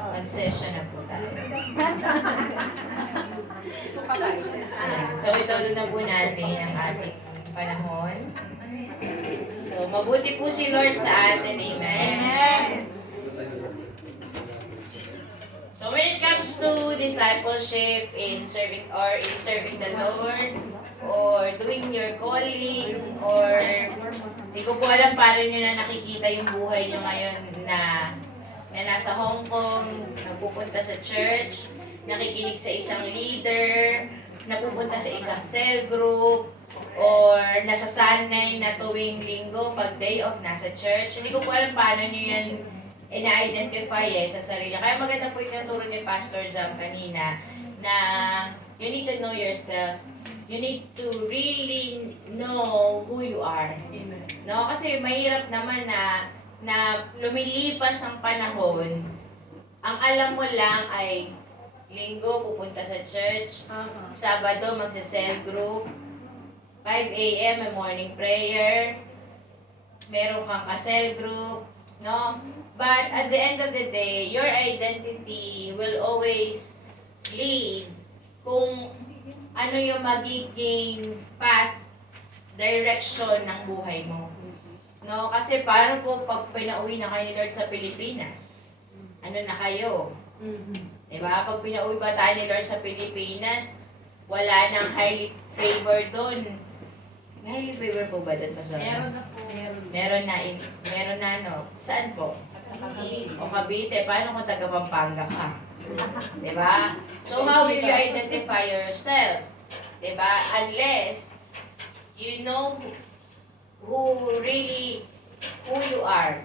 Mag-session na po tayo. So, ito na po natin ang ating panahon. So, mabuti po si Lord sa atin. Amen. So, when it comes to discipleship in serving the Lord, or doing your calling, or hindi ko po alam paano nyo na nakikita yung buhay nyo ngayon na nasa Hong Kong, napupunta sa church, nakikinig sa isang leader, napupunta sa isang cell group, or nasasanay na tuwing linggo, pag day off, nasa church. Hindi ko po alam paano nyo yan ina-identify sa sarili. Kaya maganda po yung tinuturo ni Pastor Jam kanina na you need to know yourself. You need to really know who you are. No? Kasi mahirap naman na lumilipas ang panahon, ang alam mo lang ay linggo pupunta sa church, Sabado magsa-cell group, 5 a.m. may morning prayer, meron kang ka-cell group, no? But at the end of the day, your identity will always lead kung ano yung magiging path, direction ng buhay mo. No? Kasi parang po pag pinauwi na kayo ni Lord sa Pilipinas, ano na kayo? Diba? Pag pinauwi ba tayo ni Lord sa Pilipinas, wala nang highly favored doon. May highly favored po ba doon? Meron na po. Meron na, no? Saan po? O Cavite, paano kung taga Pampanga ka? Diba? So how will you identify yourself? Diba? Unless you know who you are.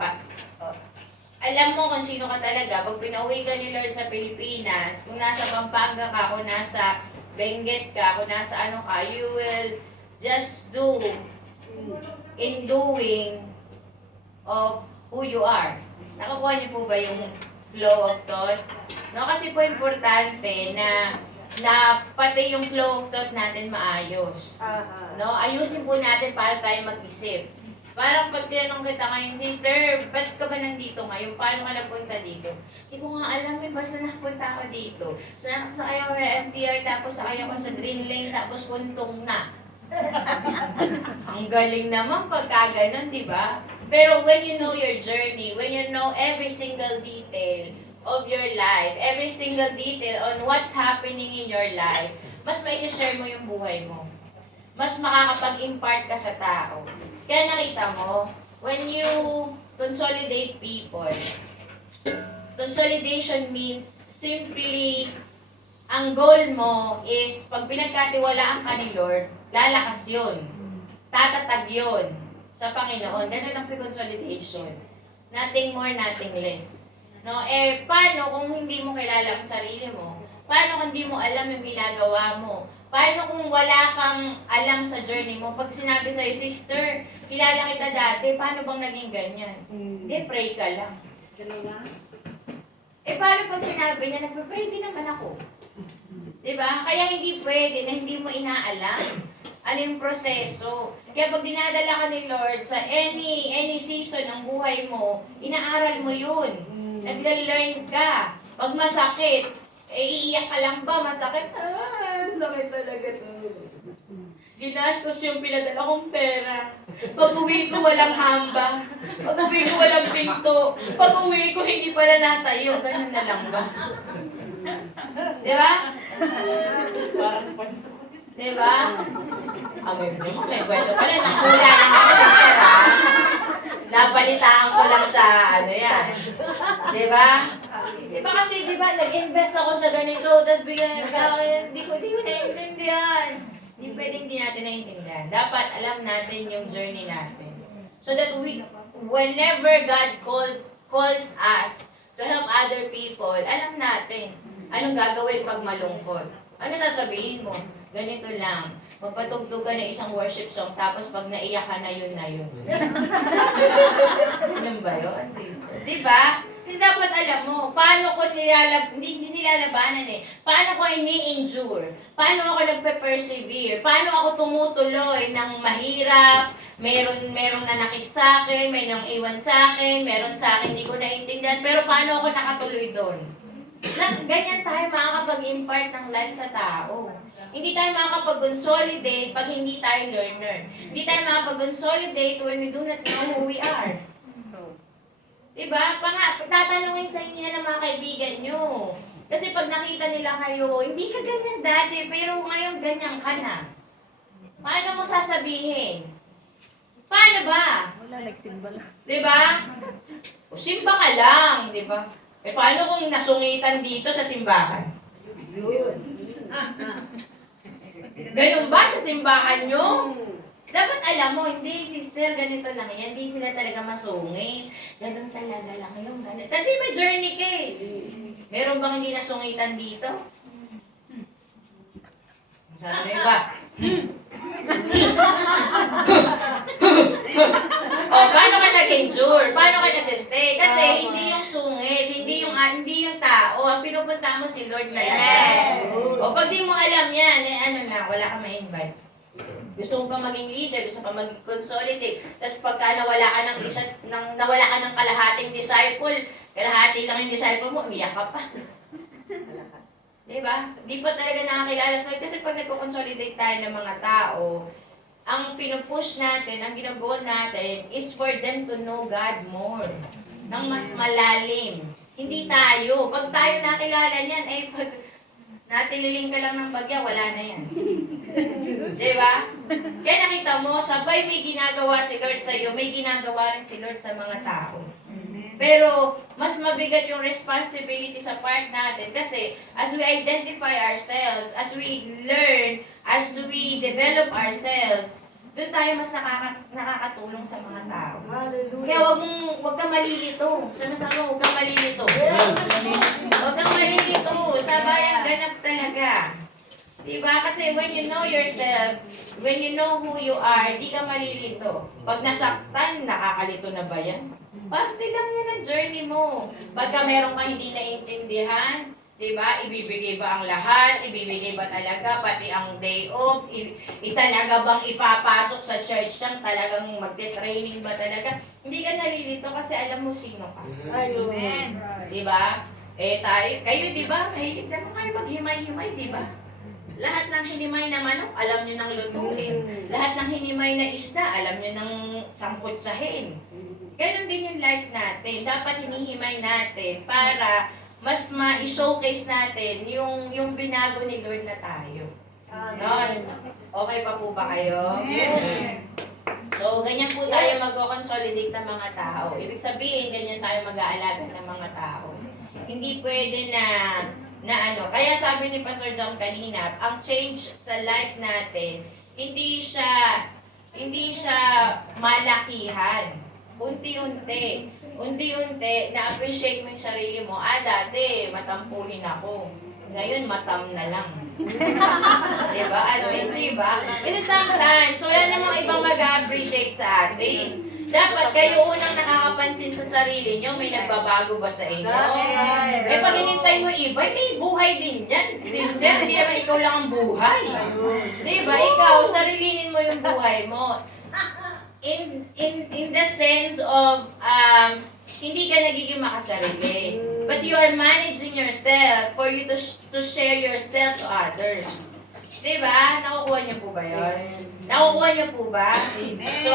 Alam mo kung sino ka talaga. Pag pinauwi ka ni Lord sa Pilipinas, kung nasa Pampanga ka, kung nasa Benguet ka, kung nasa ano ka, you will just do in doing of who you are. Nakakuha niyo po ba yung flow of thought? No, kasi po importante na pati yung flow of thought natin maayos. No, ayusin po natin para tayo mag-isip. Parang pag tinanong kita ngayon, sister, ba't ka ba nandito ngayon? Paano ka napunta dito? Hindi ko nga alam basta napunta ako dito. Sakay ako sa MTR, tapos sakay ako sa Green Lane, tapos puntong na. Ang galing naman pagka ganun, di ba? Pero when you know your journey, when you know every single detail of your life, every single detail on what's happening in your life, mas maisi-share mo yung buhay mo. Mas makakapag-impart ka sa tao. Kaya nakita mo, when you consolidate people, consolidation means simply, ang goal mo is, pag pinagkatiwalaan ka ni Lord, lalakas yun. Tatatag yun sa Panginoon. Ganun ang consolidation. Nothing more, nothing less. No? Paano kung hindi mo kilala ang sarili mo? Paano kung hindi mo alam yung ginagawa mo? Paano kung wala kang alam sa journey mo? Pag sinabi sa'yo, sister, kilala kita dati, paano bang naging ganyan? Hindi, pray ka lang. Paano pag sinabi niya, nagpa-pray din naman ako? Diba? Kaya hindi pwede na hindi mo inaalam ano yung proseso. Kaya pag dinadala ka ni Lord sa any season ng buhay mo, inaaral mo yun. Nagla-learn ka. Pag masakit, iiyak ka lang ba? Masakit? Sakit talaga to. Ginastos yung pinadala kong pera. Pag-uwi ko, walang hamba. Pag-uwi ko, walang pinto. Pag-uwi ko, hindi pala natayo. Ganun na lang ba? Diba? Diba? May kwento pala. Nakula na nga sa sister, ha? Napalitaan ko lang sa yan. Diba? Diba kasi, diba, nag-invest ako sa ganito, tapos bigyan hindi ko naiintindihan. Hindi pwedeng hindi natin naiintindihan. Dapat alam natin yung journey natin. So that whenever God calls us to help other people, alam natin anong gagawin pag malungkot. Ano sasabihin mo? Ganito lang. Magpatugtog ka ng isang worship song, tapos pag naiyak ka na yun na yun. Yun ba yun, sister? Diba? Kasi dapat alam mo, paano ko hindi nilalabanan eh. Paano ko ini-endure? Paano ako nagpe-persevere? Paano ako tumutuloy ng mahirap? Merong nanakit sa akin, merong iwan sa akin, meron sa akin hindi ko naintindihan, pero paano ako nakatuloy doon? Ganyan tayo makakapag-impart ng life sa tao. Hindi tayo makakapag-consolidate pag hindi tayo learner. Hindi tayo makakapag-consolidate when we do not know who we are. Diba? Tatanungin sa inyo yan ng mga kaibigan nyo. Kasi pag nakita nila kayo, hindi ka ganyan dati, pero ngayon ganyan ka na. Paano mo sasabihin? Paano ba? Wala, nagsimba lang. Diba? O simba ka lang, diba? Eh paano kung nasungitan dito sa simbahan? Ganun ba sa simbahan nyo? Dapat alam mo, hindi sister, ganito lang yan. Hindi sila talaga masungit. Ganun talaga lang yung ganun. Kasi may journey ka eh. Meron bang hindi nasungitan dito? Sabi na ba? Paano ka nag-endure? Paano ka nag-stay? Kasi hindi yung sungit, hindi yung tao. Ang pinupunta mo si Lord talaga. Yes. Pag di mo alam yan, wala ka ma-invite. Gusto mo pa maging leader, gusto pa maging consolidate. Tapos pagka nawala ka ng kalahating disciple, kalahati lang yung disciple mo, umiyak ka pa. Diba? Di pa talaga nakakilala sa kasi pag nagko-consolidate tayo ng mga tao, ang pinupush natin, ang ginagawa natin is for them to know God more. Nang mas malalim. Hindi tayo. Pag tayo nakilala niyan, pag natililing ka lang ng bagya, wala na yan. Diba? Kaya nakita mo, sabay may ginagawa si Lord sa iyo, may ginagawa rin si Lord sa mga tao. Pero, mas mabigat yung responsibility sa part natin kasi as we identify ourselves, as we learn, as we develop ourselves, doon tayo mas nakakatulong sa mga tao. Kaya wag kang malilito. Sama-sama, wag kang malilito. Wag kang malilito. Sabayang ganap talaga. Diba? Kasi when you know yourself, when you know who you are, di ka malilito. Pag nasaktan, nakakalito na ba yan? Parte lang yan ang journey mo. Pagka meron kang hindi naintindihan, diba? Ibibigay ba ang lahat? Ibibigay ba talaga? Pati ang day off? Talaga bang ipapasok sa church lang? Talagang magte-training ba talaga? Hindi ka nalilito kasi alam mo sino ka. Amen. Diba? Kayo diba? Mahilig naman kayo maghimay-himay, diba? Lahat ng hinimay na manok, alam nyo nang lutuin. Lahat ng hinimay na isda, alam nyo nang sangkutsahin. Ganon din yung life natin. Dapat hinihimay natin para mas ma-showcase natin yung binago ni Lord na tayo. Non? Okay pa po ba kayo? So, ganyan po tayo mag-consolidate ng mga tao. Ibig sabihin, ganyan tayo mag-aalaga ng mga tao. Hindi pwede na kaya sabi ni Pastor John kanina, ang change sa life natin, hindi siya malakihan. Unti-unti, na-appreciate mo yung sarili mo. Dati, matampuhin ako. Ngayon, matam na lang. Diba? At least, diba? Kasi sometimes, wala namang ibang mag-appreciate sa atin. Dapat kayo unang nakakapansin sa sarili nyo, may nagbabago ba sa inyo? Pag hinintay mo iba, may buhay din yan. Sister, hindi naman ikaw lang ang buhay. Diba? Ikaw, sarilinin mo yung buhay mo. In the sense of, hindi ka nagiging makasarili. But you are managing yourself for you to share yourself to others. Diba? Nakukuha niyo po ba yun? Nakukuha niyo po ba? So,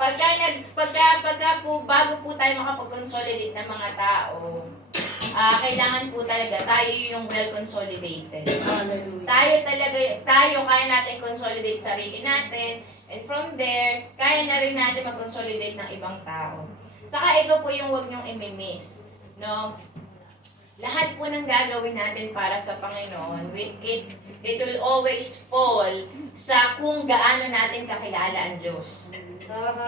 pagka po, bago po tayo makapag-consolidate ng mga tao, kailangan po talaga tayo yung well-consolidated. Tayo kaya natin consolidate sarili natin, and from there, kaya na rin natin mag-consolidate ng ibang tao. Saka ito po yung huwag niyong imimiss. No? Lahat po ng gagawin natin para sa Panginoon, it will always fall sa kung gaano natin kakilala ang Diyos.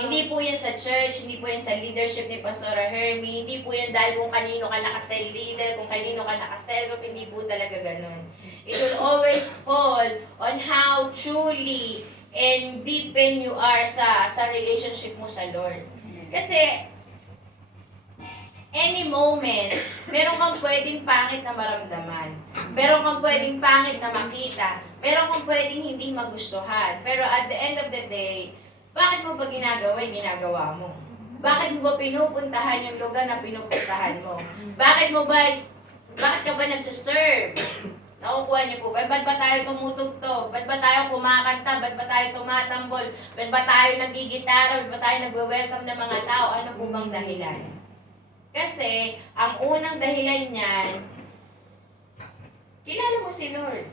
Hindi po yan sa church, hindi po yan sa leadership ni Pastor Hermie, hindi po yan dahil kung kanino ka naka-cell leader, kung kanino ka naka-cell group, hindi po talaga ganun. It will always fall on how truly and deepen you are sa relationship mo sa Lord. Kasi, any moment, meron kang pwedeng pangit na maramdaman. Meron kang pwedeng pangit na makita. Meron kang pwedeng hindi magustuhan. Pero at the end of the day, bakit mo ba ginagawa yung ginagawa mo? Bakit mo ba pinupuntahan yung lugar na pinupuntahan mo? Bakit ka ba nagsiserve? Nakukuha niyo po ba? Ba't ba tayo tumutugtog? Ba't ba tayo kumakanta? Ba't ba tayo tumatambol? Ba't ba tayo nagigitara? Ba't ba tayo nagwe-welcome ng mga tao? Ano po bang dahilan? Kasi, ang unang dahilan niyan, kilala mo si Lord.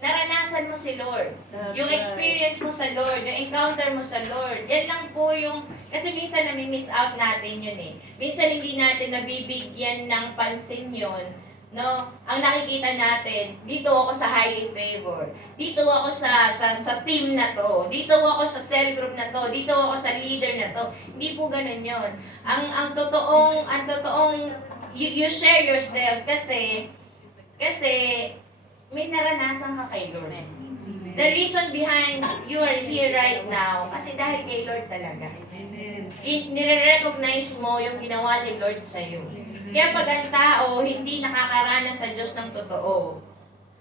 Naranasan mo si Lord. Yung experience mo sa Lord, yung encounter mo sa Lord. Yan lang po yung, kasi minsan nami-miss out natin yun eh. Minsan hindi natin nabibigyan ng pansin yun. No? Ang nakikita natin, dito ako sa highly favored. Dito ako sa team na to. Dito ako sa cell group na to. Dito ako sa leader na to. Hindi po ganun yun. Ang totoong, you share yourself kasi may naranasan ka kay Lord. The reason behind you are here right now, kasi dahil kay Lord talaga. Nire-recognize mo yung ginawa ni Lord sa'yo. Kaya pag ang tao hindi nakakaranas sa Diyos ng totoo,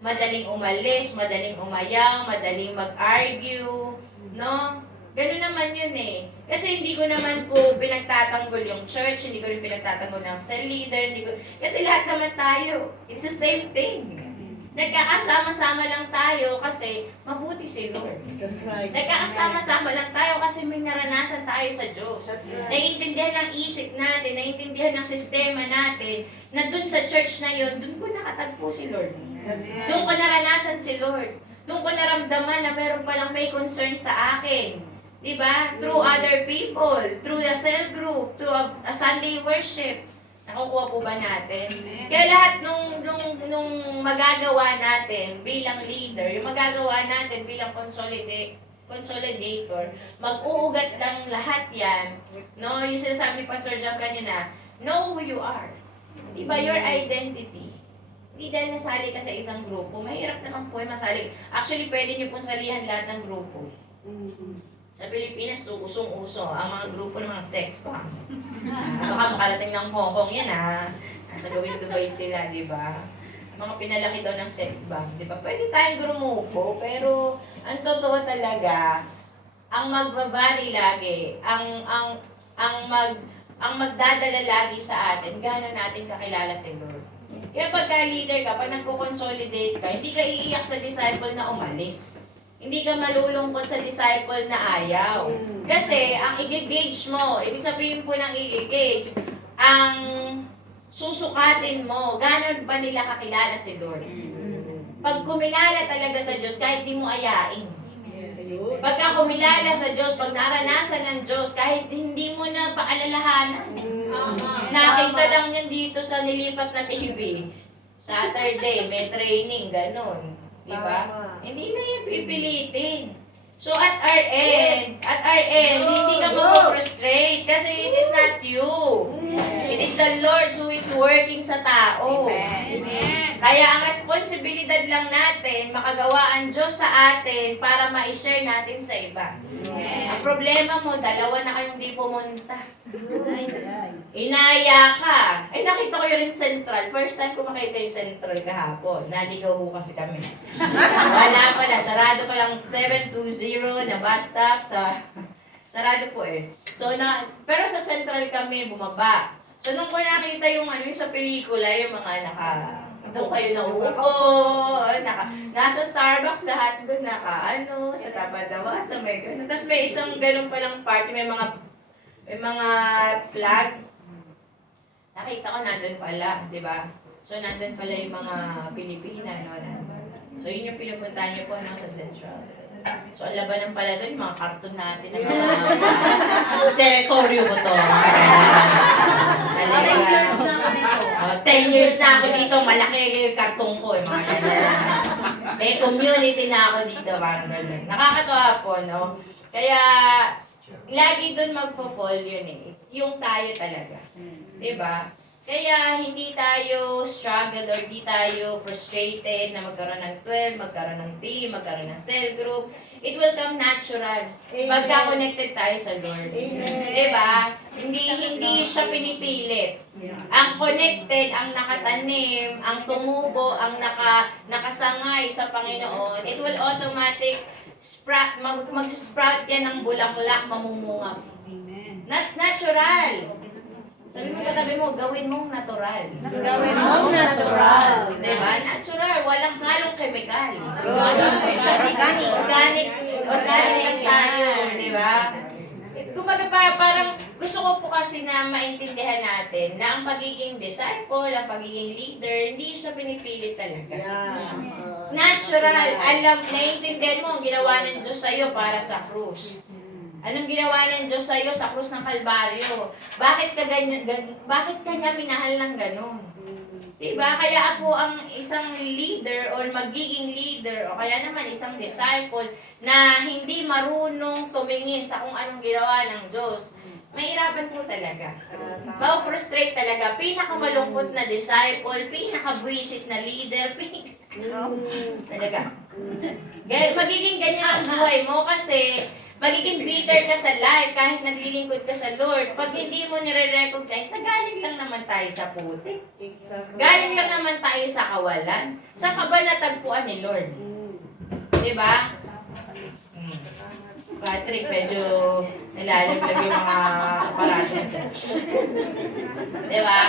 madaling umalis, madaling umayaw, madaling mag-argue, no? Ganun naman yun eh. Kasi hindi ko naman po pinagtatanggol yung church, hindi ko rin pinagtatanggol ng cell leader, kasi lahat naman tayo, it's the same thing. Nagkakasama-sama lang tayo kasi mabuti si Lord. That's right. Nagkakasama-sama lang tayo kasi may naranasan tayo sa Diyos. Naiintindihan ng isip natin, naiintindihan ng sistema natin, na dun sa church na yun, dun ko nakatagpo si Lord. Dun ko naranasan si Lord. Dun ko naramdaman na meron palang may concern sa akin. Diba? Through other people, through the cell group, through a Sunday worship. Nakukuha po ba natin? Kaya lahat nung magagawa natin bilang leader, yung magagawa natin bilang consolidator, mag-uugat lang lahat yan, no? Yung sinasabi ni Pastor Jam kanina, know who you are. Diba? Your identity. Hindi dahil nasali ka sa isang grupo, mahirap naman po masali. Actually, pwede nyo pong salihan lahat ng grupo. Sa Pilipinas, usong-uso ang mga grupo ng mga sex bomb. Baka makarating ng Hong Kong yan Nasa gawing Dubai sila, di ba? Mga pinalaki daw ng sex bomb, di ba? Pwede tayong gumupo, pero ang totoo talaga, ang magbabari lagi, ang magdadala lagi sa atin, gaano natin kakilala si Lord. Kaya pagka leader ka, pag nagko-consolidate ka, hindi ka iiyak sa disciple na umalis. Hindi ka malulungkot sa disciple na ayaw. Kasi, ang i-gauge mo, ibig sabihin po ng i-gauge, ang susukatin mo, gano'n ba nila kakilala si Lord? Pag kumilala talaga sa Diyos, kahit di mo ayain. Pagka kumilala sa Diyos, pag naranasan ng Diyos, kahit hindi mo na paalalahanan. Nakita lang yan dito sa nilipat na TV. Saturday, may training, gano'n. Diba? Hindi na yan pipilitin. So at our end, hindi ka ma-frustrate kasi it is not you. It is the Lord who is working sa tao. Amen. Kaya ang responsibilidad lang natin, makagawa ang Diyos sa atin para ma-share natin sa iba. Ang problema mo, dalawa na kayong di pumunta. Inaya ka. Ay, nakita ko yun rin Central. First time ko makita yung Central kahapon. Naligaw ko kasi kami. Wala pala. Sarado pa lang 720 na bus stop. Sarado po eh. Pero sa Central kami bumaba. So, nung ko nakita yung yung sa pelikula, yung mga doon kayo nauupo, nasa Starbucks lahat doon sa Tabadawa, sa may gano'n. Tapos may isang gano'n palang party, may mga flag. Nakita ko nandun pala, di ba? So, nandun pala yung mga Pilipina, So, yun yung pinupuntahan niyo po, sa Central. So, ang labanan pala doon, yung mga karton natin, ng mga teritoryo ko to. 10 years na ako dito. 10 years na ako dito, malaki yung karton ko, yung mga ganyan. May community na ako dito, parang gano'n. Nakakatawa po, no? Kaya, lagi doon magfo-fall yun eh. Yung tayo talaga. Diba? Kaya hindi tayo struggle or di tayo frustrated na magkaroon ng 12, magkaroon ng team, magkaroon ng cell group. It will come natural. Pagka connected tayo sa Lord. Diba? Hindi siya pinipilit. Ang connected, ang nakatanim, ang tumubo, ang nakasangay sa Panginoon, it will automatic sprout, mag-sprout yan ng bulaklak, mamumunga. Natural. Sabi mo sa tabi mo, gawin mong natural. Gawin mong natural. Diba? Natural. Walang halong chemical. Organic. Organic lang tayo. Diba? Kumbaga parang gusto ko po kasi na maintindihan natin na ang pagiging disciple, ang pagiging leader, hindi siya pinipilit talaga. Natural. Naiintindihan mo ang ginawa ng Diyos sa'yo para sa krus. Anong ginawa ng Diyos sa'yo sa krus ng Kalbaryo? Bakit kanya minahal ng ganun? Diba? Kaya po ang isang leader or magiging leader o kaya naman isang disciple na hindi marunong tumingin sa kung anong ginawa ng Diyos, mahirapan po talaga. Ma-frustrate talaga. Pinakamalungkot na disciple, pinakabwisit na leader, talaga. Magiging ganyan ang buhay mo kasi magiging bitter ka sa life kahit naglilingkod ka sa Lord. Pag hindi mo nire-recognize na galing lang naman tayo sa putik. Galing lang naman tayo sa kawalan. Saan ka ba natagpuan ni Lord? Diba? Patrick, medyo nilalaglag yung mga aparato na dyan. Diba?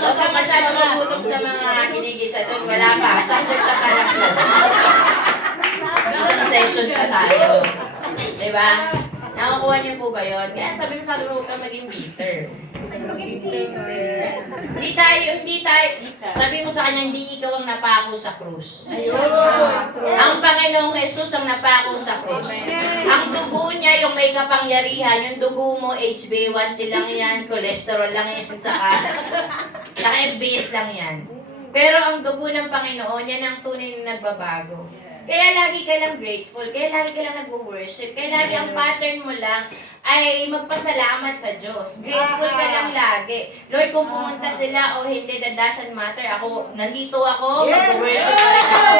Huwag ka masyadong magutom sa mga kinigisa doon. Wala pa. Sangkot siya kalaglag. Isang session pa tayo. Diba? Nakakuha niyo po ba yun? Kaya sabi mo sa akin, huwag kang maging bitter. Hindi tayo, sabi mo sa kanya, hindi ikaw ang napako sa krus. Ang Panginoong Jesus ang napako sa krus. Ang dugo niya, yung may kapangyarihan, yung dugo mo, HbA1c lang yan, cholesterol lang yan, saka FBS lang yan. Pero ang dugo ng Panginoon, yan ang tunay na nagbabago. Kaya lagi ka lang grateful, kaya lagi ka lang nag-worship, kaya lagi ang pattern mo lang ay magpasalamat sa Diyos. Grateful ka lang lagi. Lord, kung pumunta sila o hindi, that doesn't matter. Nandito ako, mag-worship pa rin ako.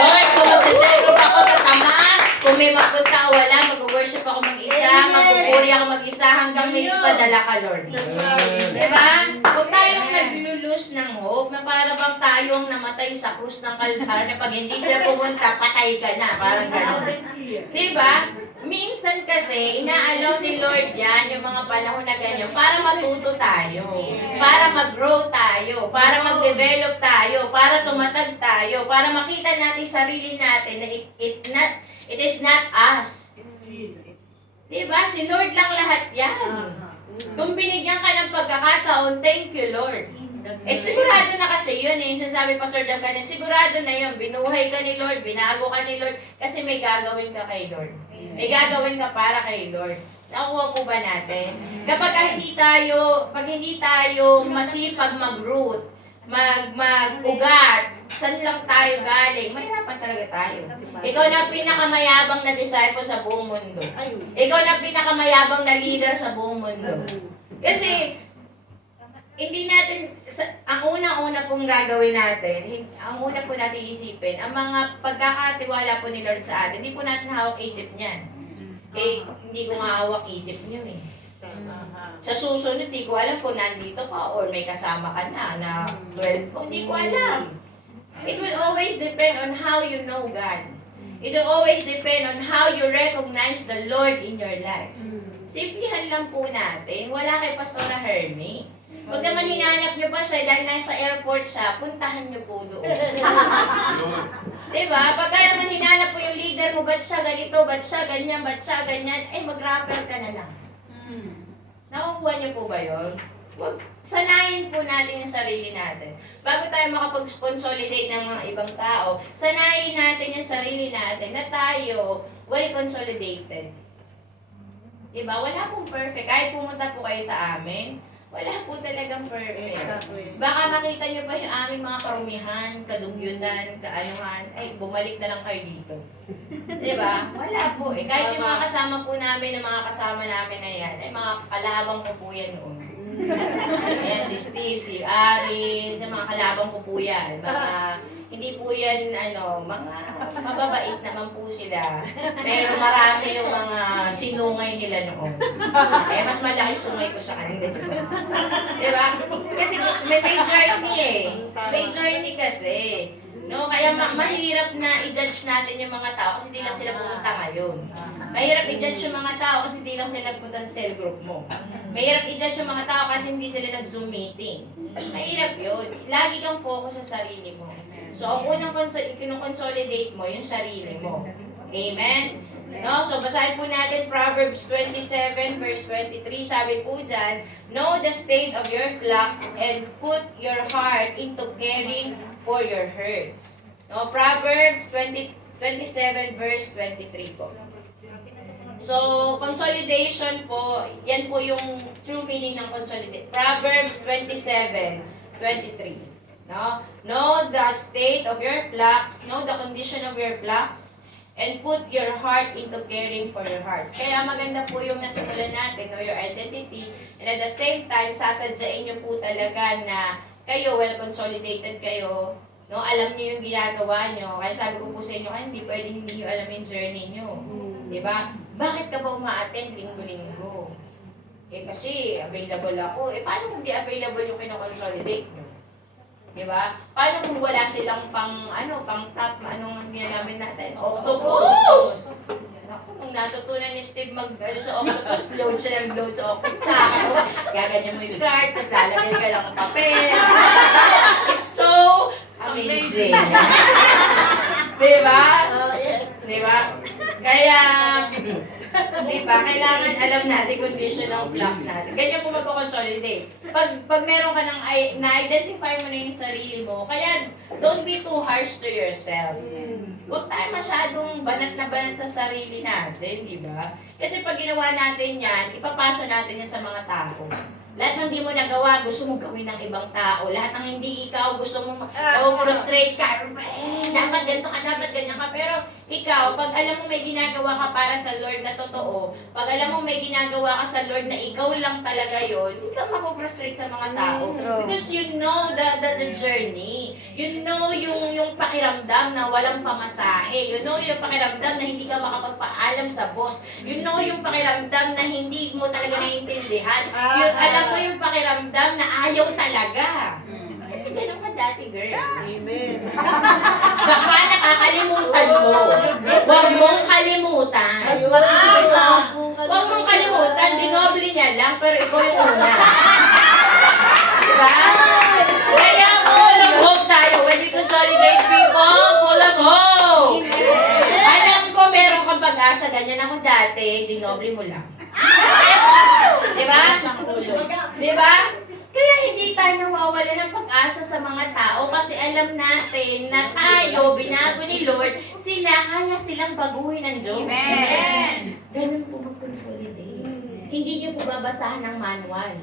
Lord, kung magsaselgroup ako sa tama, kung may magpunta o wala, mag-worship ako mag-isa, magpupuri ako mag-isa hanggang may ipadala ka, Lord. Diba? Huwag tayong naglulus ng hope na para bang tayong namatay sa krus ng Kalbar na pag hindi sila pumunta, patay ka na. Parang gano'n. Diba? Minsan kasi, inaalaw ni Lord yan, yung mga panahon na ganyan, para matuto tayo, para mag-grow tayo, para mag-develop tayo, para tumatag tayo, para makita natin sarili natin na it is not us. Diba? Si Lord lang lahat yan. Kung binigyan ka ng pagkakataon, thank you, Lord. Sigurado na kasi yun eh. Sinasabi pa Sir Dam kanina, sigurado na yun. Binuhay ka ni Lord, binago ka ni Lord, kasi may gagawin ka kay Lord. May gagawin ka para kay Lord. Nakuha po ba natin? Kapag hindi tayo masipag mag-root, mag-ugat, saan lang tayo galing, mahirapan talaga tayo. Ikaw na pinakamayabang na disciple sa buong mundo. Ikaw na pinakamayabang na leader sa buong mundo. Kasi, hindi natin, ang una-una pong gagawin natin, ang una po natin isipin, ang mga pagkakatiwala po ni Lord sa atin, hindi po natin hawak isip niyan. Hindi ko nga hawak isip niyo eh. Sa susunod, hindi ko alam kung nandito ka or may kasama ka na 12 po, hindi ko alam. It will always depend on how you know God. It will always depend on how you recognize the Lord in your life. Simplihan lang po natin, wala kay Pastora Hermie. Huwag naman hinanap nyo pa siya dahil nasa airport siya, puntahan nyo po doon. Diba? Pagka naman hinanap po yung leader mo, ba't siya ganito, ba't siya ganyan, mag-rapper ka na lang. Nakukuha nyo po ba yun? Huwag, sanayin po natin yung sarili natin. Bago tayo makapag-consolidate ng mga ibang tao, sanayin natin yung sarili natin na tayo well-consolidated. Diba? Wala pong perfect. Kahit pumunta po kayo sa amin, wala po talagang perfect. Baka makita nyo pa yung aming mga karumihan, kadugyutan, kaanuhan, bumalik na lang kayo dito. Diba? Wala po eh. Kahit yung mga kasama po namin, mga kasama namin na yan, mga kalabang ko po yan noon. Ayan, si Steve, si Aris, yung mga kalabang yabang ko po yan. Hindi po yan, mga mababait naman po sila. Pero marami yung mga sinungay nila noon. Kaya mas malaki sungay ko sa kanila. Diba? Kasi may journey eh. May journey kasi. No, kaya mahirap na i-judge natin yung mga tao kasi hindi lang sila pumunta ngayon. Mahirap i-judge yung mga tao kasi hindi lang sila nagpunta sa cell group mo. Mahirap i-judge yung mga tao kasi hindi sila nag-Zoom meeting. Mahirap yun. Lagi kang focus sa sarili mo. So, ang unang kino-consolidate mo yung sarili mo. Amen? No? So, basahin po natin Proverbs 27 verse 23. Sabi po dyan, know the state of your flocks and put your heart into caring for your herds. No? Proverbs 27 verse 23 po. So, consolidation po, yan po yung true meaning ng consolidate. Proverbs 27:23. No? Know the state of your flocks, know the condition of your flocks, and put your heart into caring for your hearts. Kaya maganda po yung nasimulan natin, know your identity, and at the same time, sasadyain nyo po talaga na kayo, well consolidated kayo, no? Alam nyo yung ginagawa nyo. Kaya sabi ko po sa inyo, hindi pwedeng hindi nyo alam yung journey nyo. Diba? Bakit ka ba uma-attend linggo-linggo? Kasi available ako. Paano kung di available yung kino-consolidate nyo? Diba? Paano kung wala silang pang top, anong ginagamit natin? Octopus! Naku, nung natutunan ni Steve sa octopus, load siya ng load sa octopus. Sa akin, gaganyan mo yung card, tapos lalagyan ka ng papel. It's so amazing. Diba? Diba? Kaya, diba, kailangan alam natin condition ng flux natin. Ganyan po magko-consolidate. Pag meron ka ng, na-identify mo na yung sarili mo, kaya don't be too harsh to yourself. Huwag tayo masyadong banat na banat sa sarili natin, di ba? Kasi pag ginawa natin yan, ipapasa natin yan sa mga tao. Lahat ng hindi mo nagawa, gusto mo gawin ng ibang tao. Lahat ng hindi ikaw, gusto mo frustrate ka. Dapat ganito ka, dapat ganyan ka. Pero ikaw, pag alam mo may ginagawa ka para sa Lord na totoo, pag alam mo may ginagawa ka sa Lord na ikaw lang talaga yun, hindi ka mapofrustrate sa mga tao. Because you know the journey. You know yung pakiramdam na walang pamasahe. You know yung pakiramdam na hindi ka makapagpaalam sa boss. You know yung pakiramdam na hindi mo talaga naiintindihan. Alam mo yung pakiramdam na ayaw talaga. Kasi ganun ka dati, girl. Amen. Baka nakakalimutan mo. Huwag mong kalimutan. Huwag mong kalimutan, dinoble niya lang, pero ikaw yung una. Diba? Kaya full of hope tayo. When we consolidate people, full of hope. Alam ko, meron kang pag-asa. Ganyan ako dati, dinoble mo lang. Diba? Diba? Kaya hindi tayo nawawala ng pag-asa sa mga tao kasi alam natin na tayo, binago ni Lord, kaya silang baguhin ng Diyos. Amen! Ganun po mag-consolidate. Hindi niyo po babasahan ng manual.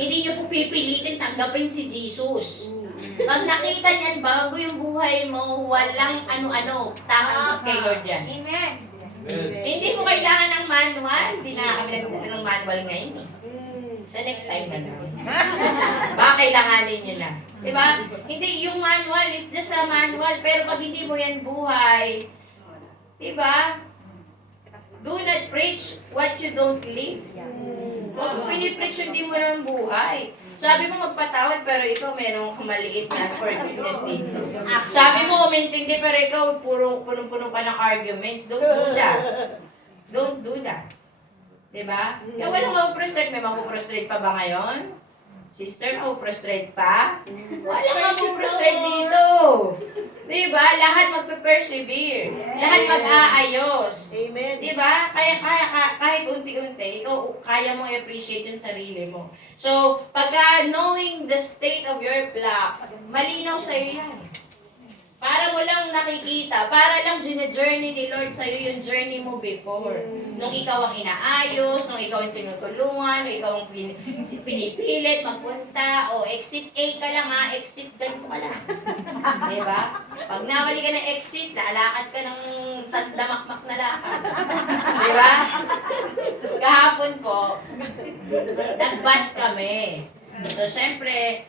Hindi niyo po pipilitin tanggapin si Jesus. Pag nakita niyan, bago yung buhay mo, walang ano-ano, takot kay Lord yan. Amen. Hindi mo kailangan ng manual. Hindi na kami nagdala ng manual ngayon eh. Sa next time na lang. Baka kailanganin nyo na. Diba? Hindi, yung manual, it's just a manual. Pero pag hindi mo yan buhay, diba? Do not preach what you don't live. Huwag pinipreach hindi mo naman buhay. Sabi mo magpatawad pero ikaw meron kang maliit na forgiveness dito. Sabi mo umintindi pero ikaw punong-puno pa ng arguments. Don't do that. Don't do that. Diba? Kaya walang ma-frustrate. May ma-frustrate pa ba ngayon? Sister, ma-frustrate pa? Walang ma-frustrate dito. Diba? Lahat magpe-persevere. Lahat mag-aayos. Amen. Diba? Kaya kahit unti-unti, ikaw kaya mo i-appreciate yung sarili mo. So, pagka knowing the state of your flock, malinaw sa'yo yan. Para mo lang nakikita, para lang journey ni Lord sa'yo yung journey mo before. Nung ikaw ang inaayos, nung ikaw ang tinutulungan, nung ikaw ang pinipilit, magpunta, o exit A ka lang ha, exit ganito ka lang. Diba? Pag nawali ka ng exit, lalakad ka ng damakmak na lakad. Diba? Kahapon po, nag-bus kami. So, syempre,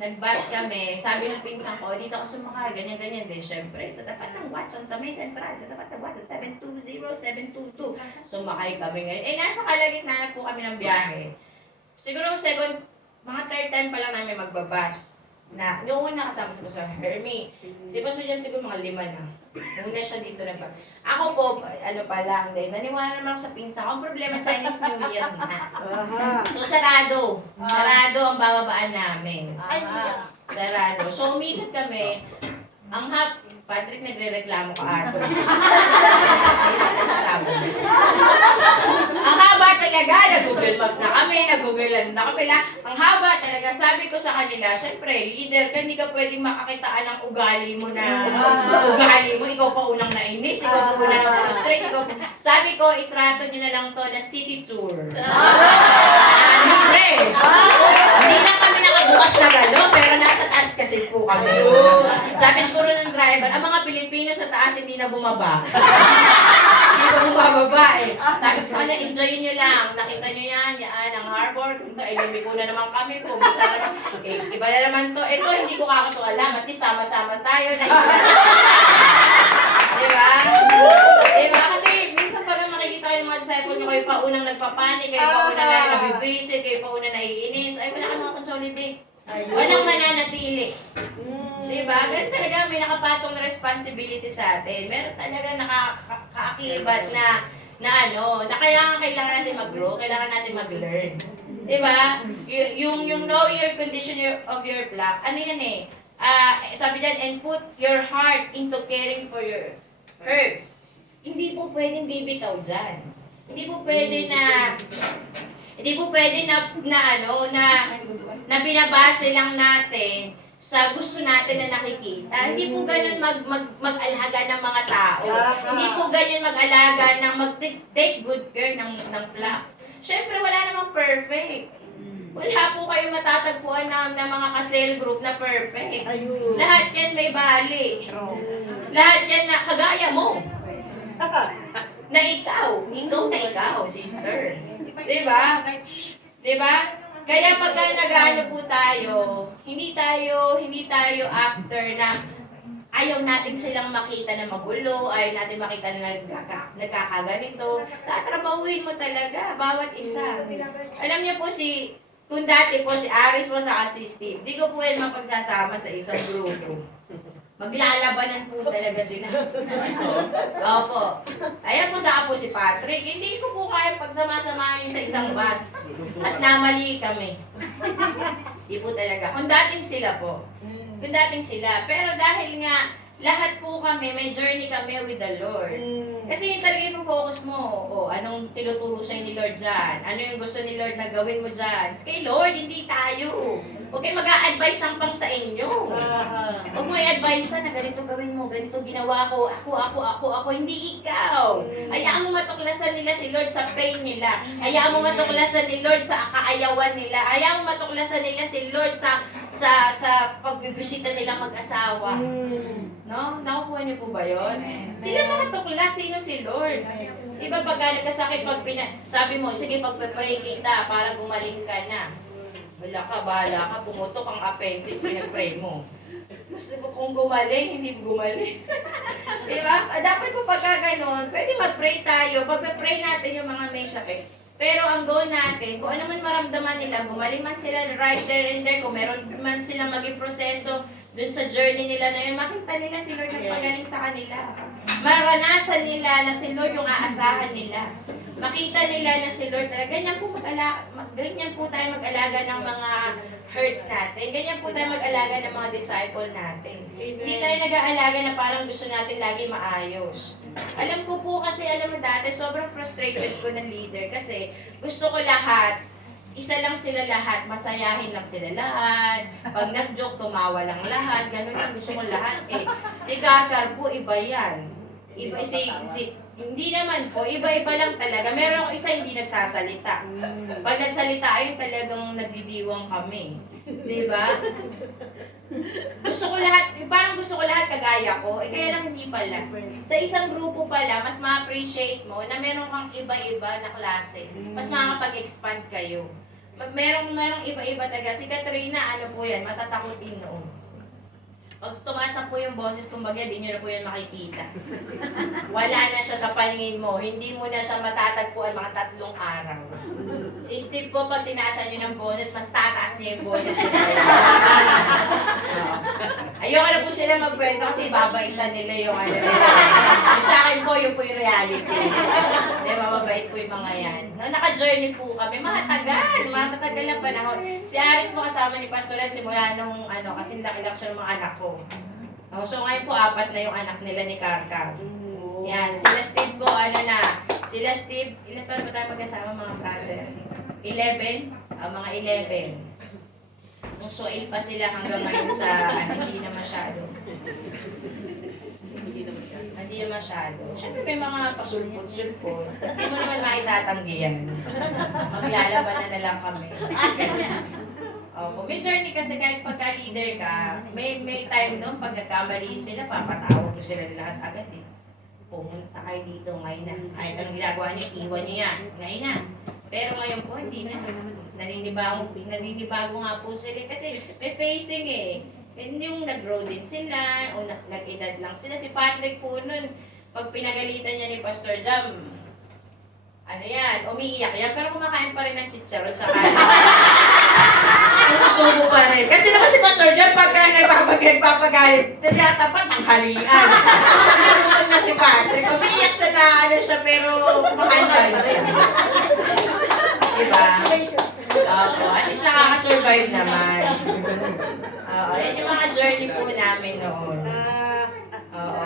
nag-bus kami, sabi ng pinsan ko, dito ako sumakay, ganyan-ganyan din. Siyempre, sa tapat ng Watson, sa May Central, sa tapat ng Watson, 720, 722. Sumakay kami ngayon. Nasa kalagitnaan na po kami ng biyahe. Siguro mga third time pa lang namin magbabas. Noong una kasama si Pastor Hermie. Si Pastor Jam siguro mga 5 na. Una siya dito na ba. Ako po, pa lang din. Naniwala naman ako sa pinsa. Ang problema, Chinese New Year na. So, sarado. Sarado ang bababaan namin. Sarado. So, umikot kami. Patrick, nagre-reklamo ka ato. Hindi natin sasabi. Ang haba talaga. Nag-Google Maps na kami. Nag-Google na kami. Ang haba talaga. Sabi ko sa kanila, syempre, leader ka, hindi ka pwedeng makakitaan ng ugali mo na ugali mo. Ikaw pa unang nainis. Ikaw pa unang na-frustrate. Sabi ko, itrato nyo na lang to na city tour. Libre. Hindi lang kami nakabukas na gano'n, pero nasa taas kasi po kami. Sabi siguro ng driver, ang mga Pilipino sa taas hindi na bumaba. Hindi pa bumababa eh. Sabi ko sa kanila, enjoyin nyo lang. Nakita nyo yan ang harbor. Lumiko na naman kami. Pumunta na naman. Iba na naman to. Ito, hindi ko kakatualam. At least sama-sama tayo. Diba? Diba? Kasi minsan pag makikita kayo ng mga disciple nyo, kayo pa unang nagpapanik, kayo pa unang nabibisit, kayo pa unang naiinis, ay wala kang mga consolidate. Walang mananatili. Diba? Ganun talaga, may nakapatong na responsibility sa atin. Meron talaga nakakaakibat na kaya kailangan natin mag-grow, kailangan natin mag-learn. Diba? Yung know your condition of your flock, ano yan eh? Sabi dyan, and put your heart into caring for your herds. Hindi po pwedeng bibitaw dyan. Hindi po pwede na binabase lang natin sa gusto natin na nakikita. Hindi po ganun mag-alaga ng mga tao. Hindi po ganun mag-alaga ng mag-take good care ng flocks. Siyempre, wala namang perfect. Wala po kayo matatagpuan ng mga ka-cell group na perfect. Lahat yan may bali. Lahat yan na kagaya mo. Na ikaw, sister. Diba? Diba? Kaya pag nag-ano po tayo, hindi tayo after na ayaw natin silang makita na magulo, ayaw natin makita na nagkakaganito. Tatrabahuin mo talaga, bawat isa. Alam niyo po kung dati po si Aris po sa si Steve, di ko po yan mapagsasama sa isang grupo. Maglalabanan po talaga sila. Opo. Ayan po saka po si Patrick. Hindi ko po kaya pagsama-samahin sa isang bus. At namali kami. Hindi po talaga. Kung dating sila po. Kung dating sila. Pero dahil nga, lahat po kami, may journey kami with the Lord. Kasi yun talaga yung focus mo. Anong tinuturo sa'yo ni Lord dyan? Ano yung gusto ni Lord na gawin mo dyan? Kay Lord, hindi tayo. Huwag kayo mag-a-advise ng pang sa inyo. Huwag mo i-advise na ganito gawin mo, ganito ginawa ko, ako, hindi ikaw. Hayaan mo matuklasan nila si Lord sa pain nila. Hayaan mo matuklasan ni Lord sa kaayawan nila. Hayaan mo matuklasan nila si Lord sa pagbibisita nilang mag-asawa. No? Nakukuha niyo po ba yun? Sila makatuklas, sino si Lord? Iba pagka nagkasakit, sabi mo, sige pagpe-pray kita para gumaling ka na. Bahala ka, pumutok ang appendix, pinag-pray mo. Mas kung gumaling, hindi mo gumaling. Diba? Dapat po pagka ganun, pwede mag-pray tayo. Pag-pray natin yung mga may sakit. Pero ang goal natin, kung ano man maramdaman nila, gumaling man sila right there and there, kung meron man sila maging proseso dun sa journey nila na yun, makita nila si Lord nagpagaling sa kanila. Maranasan nila na si Lord yung aasahan nila. Makita nila na si Lord talaga, ganyan po tayo mag-alaga ng mga herds natin. Ganyan po tayo mag-alaga ng mga disciple natin. Hindi tayo nag-aalaga na parang gusto natin lagi maayos. Alam ko po kasi, alam mo dati, sobrang frustrated ko ng leader kasi gusto ko lahat, isa lang sila lahat, masayahin lang sila lahat. Pag nag-joke, tumawa lang lahat. Ganun lang gusto ko lahat eh. Si Kakar po, iba yan. Hindi naman po, iba-iba lang talaga. Meron ako isa hindi nagsasalita. Pag nagsalita, ayun talagang nagdidiwang kami. Diba? Parang gusto ko lahat kagaya ko, kaya lang hindi pala. Sa isang grupo pala, mas ma-appreciate mo na meron kang iba-iba na klase. Mas makakapag-expand kayo. merong iba-iba talaga. Si Katrina, ano po yan, matatakotin noon. Pag tumasa po yung boses, kumbaga, di nyo na po yan makikita. Wala na siya sa paningin mo. Hindi mo na siya matatagpuan mga 3 araw. Si Steve po, pag tinaasan nyo ng boses, mas tataas niya yung boses niya sa'yo. Ayoko na po sila magkwento kasi babaitan nila yung ano nila. Yung sa akin po, yun po yung reality. Di ba, mabait po yung mga yan. No, naka-journey po kami, matagal na panahon. Si Aris po kasama ni Pastor Ed, simula nung kasi laki-laki siya ng mga anak ko. No, so ngayon po, 4 na yung anak nila ni Karkar. Yan, sila Steve po, sila Steve, ilan pa tayo magkasama mga brother? 11? Mga 11. Nung soil pa sila hanggang ngayon sa, hindi na masyado. Hindi na masyado. Siyempre may mga pasulpot-sulpot. Hindi mo naman maitatanggi yan. Maglalaban na lang kami. May journey kasi kahit pagka-leader ka, may time noon pag nagkamali sila, papatawag ko sila lahat agad eh. Pumunta kayo dito, ngayon na. Kahit anong ginagawa niyo, iwan niyo yan. Ngayon na. Pero ngayon po, hindi na. Naninibago nga po sila kasi may facing eh. Yung nag-grow din sila, o nag-edad lang sila. Si Patrick po nun, pag pinagalitan niya ni Pastor Jam, umiiyak yan, pero kumakain pa rin ng chicharon sa kanin. Sumusubo pa rin. Kasi naman si Pastor Jam, pagka nagpapagalit, tapat ng halian. So, nalutom na si Patrick. Umiiyak siya na pero kumakain pa rin siya. Diba? Opo, at least nakaka-survive naman. Yan yung mga journey po namin noon. Oo.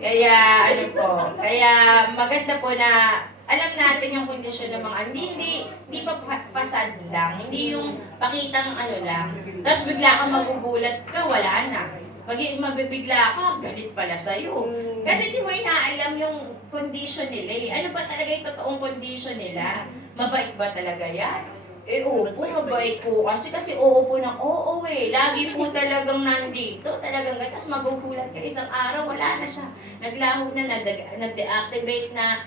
Kaya maganda po na alam natin yung kondisyon ng mga, hindi pa fasad lang, hindi yung pakitang lang. Tapos bigla kang magugulat ka, wala na. Mabibigla ka, galit pala sa'yo. Kasi di mo inaalam yung condition nila eh. Ano ba talaga yung totoong condition nila? Mabait ba talaga yan? Opo, mabait po. Kasi oo po ng oo eh. Lagi po talagang nandito. Talagang tapos magugulat ka isang araw, wala na siya. Naglaho na, nag-deactivate na,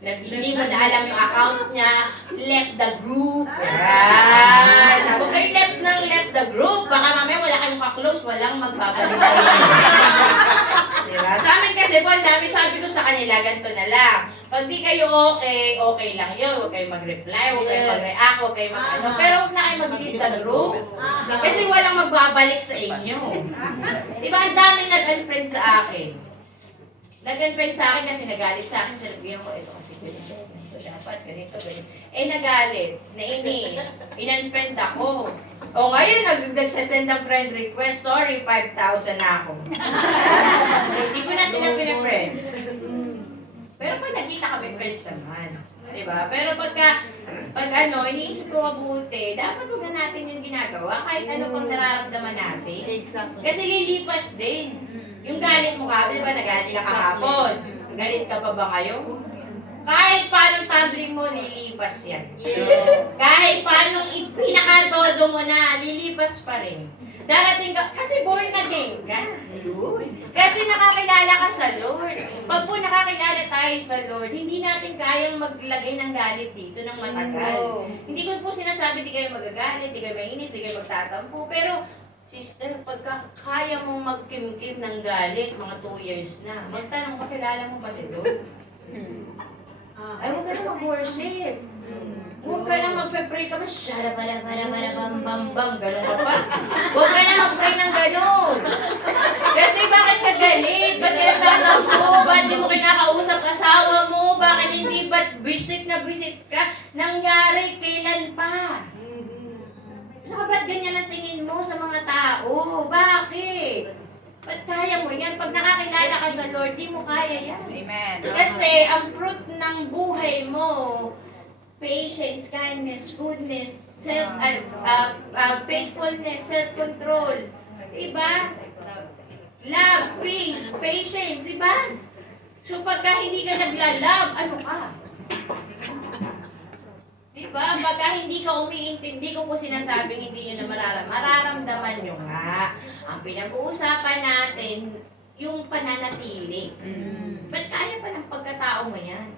hindi mo na alam yung account niya, left the group. Yan. Tapos kayo left the group. Baka mamaya wala kayong ka-close, walang magbabalik sa inyo. Diba? Sa amin kasi po, dami sabi ko sa kanila, ganito na lang. Pag di kayo okay lang yun. Huwag kayo mag-reply, huwag kayo mag-react, huwag kayo mag-ano. Pero huwag na kayo mag-leave the group. Kasi walang magbabalik sa inyo. Diba, ang daming nag-unfriend sa akin. Nag-unfriend sa akin kasi nagalit sa akin. Sinabihan ko, ito kasi ganito, dapat, ganito. Nagalit, nainis, in-unfriend ako. O ngayon, nagsasend ng friend request, sorry, 5,000 na ako. Hindi ko na sila pina-friend. Pero pag nagkita kami, friends naman. Diba? Pero pag iniisip ko mabuti, dapat huwag na natin yung ginagawa kahit ano pang nararamdaman natin. Kasi lilipas din. Yung galit mo ka, diba, nagalit ka kahapon. Galit ka pa ba ngayon? Kahit paano tumbling mo, lilipas yan. Kahit paano pinakatodo mo na, lilipas pa rin. Darating ka, kasi born again ka. Kasi nakakilala ka sa Lord. Pag po nakakilala tayo sa Lord, hindi natin kayang maglagay ng galit dito ng matagal. Hindi ko po sinasabi di kayo magagalit, di kayo mainis, di kayo magtatampo. Pero, sister, pagka kaya mong magkim-kim ng galit, mga 2 years na, magtanong, kakilala mo ba si Lord? Ay, huwag ka na mag-worship. Huwag ka na magpe-pray ka ba? Bam, gano'n ka pa. Huwag ka na mag-pray ng gano'n. Kasi bakit ka galit? Ba't ka natatampo? Ba't di mo kinakausap asawa mo? Bakit hindi? Ba't visit na visit ka? Nangyari, kailan pa? Saka ba't ganyan ang tingin mo sa mga tao? Bakit? Ba't kaya mo yan? Pag nakakilala ka sa Lord, di mo kaya yan. Amen. Kasi ang fruit ng buhay mo, patience, kindness, goodness, faithfulness, self-control. Diba? Love, peace, patience. Diba? So pagka hindi ka naglalove, ano ka? Diba? Pagka hindi ka umiintindi, ko po sinasabing hindi nyo na mararamdaman nyo nga. Ang pinag-uusapan natin, yung pananatili. Ba't kaya pa ng pagkatao mo yan?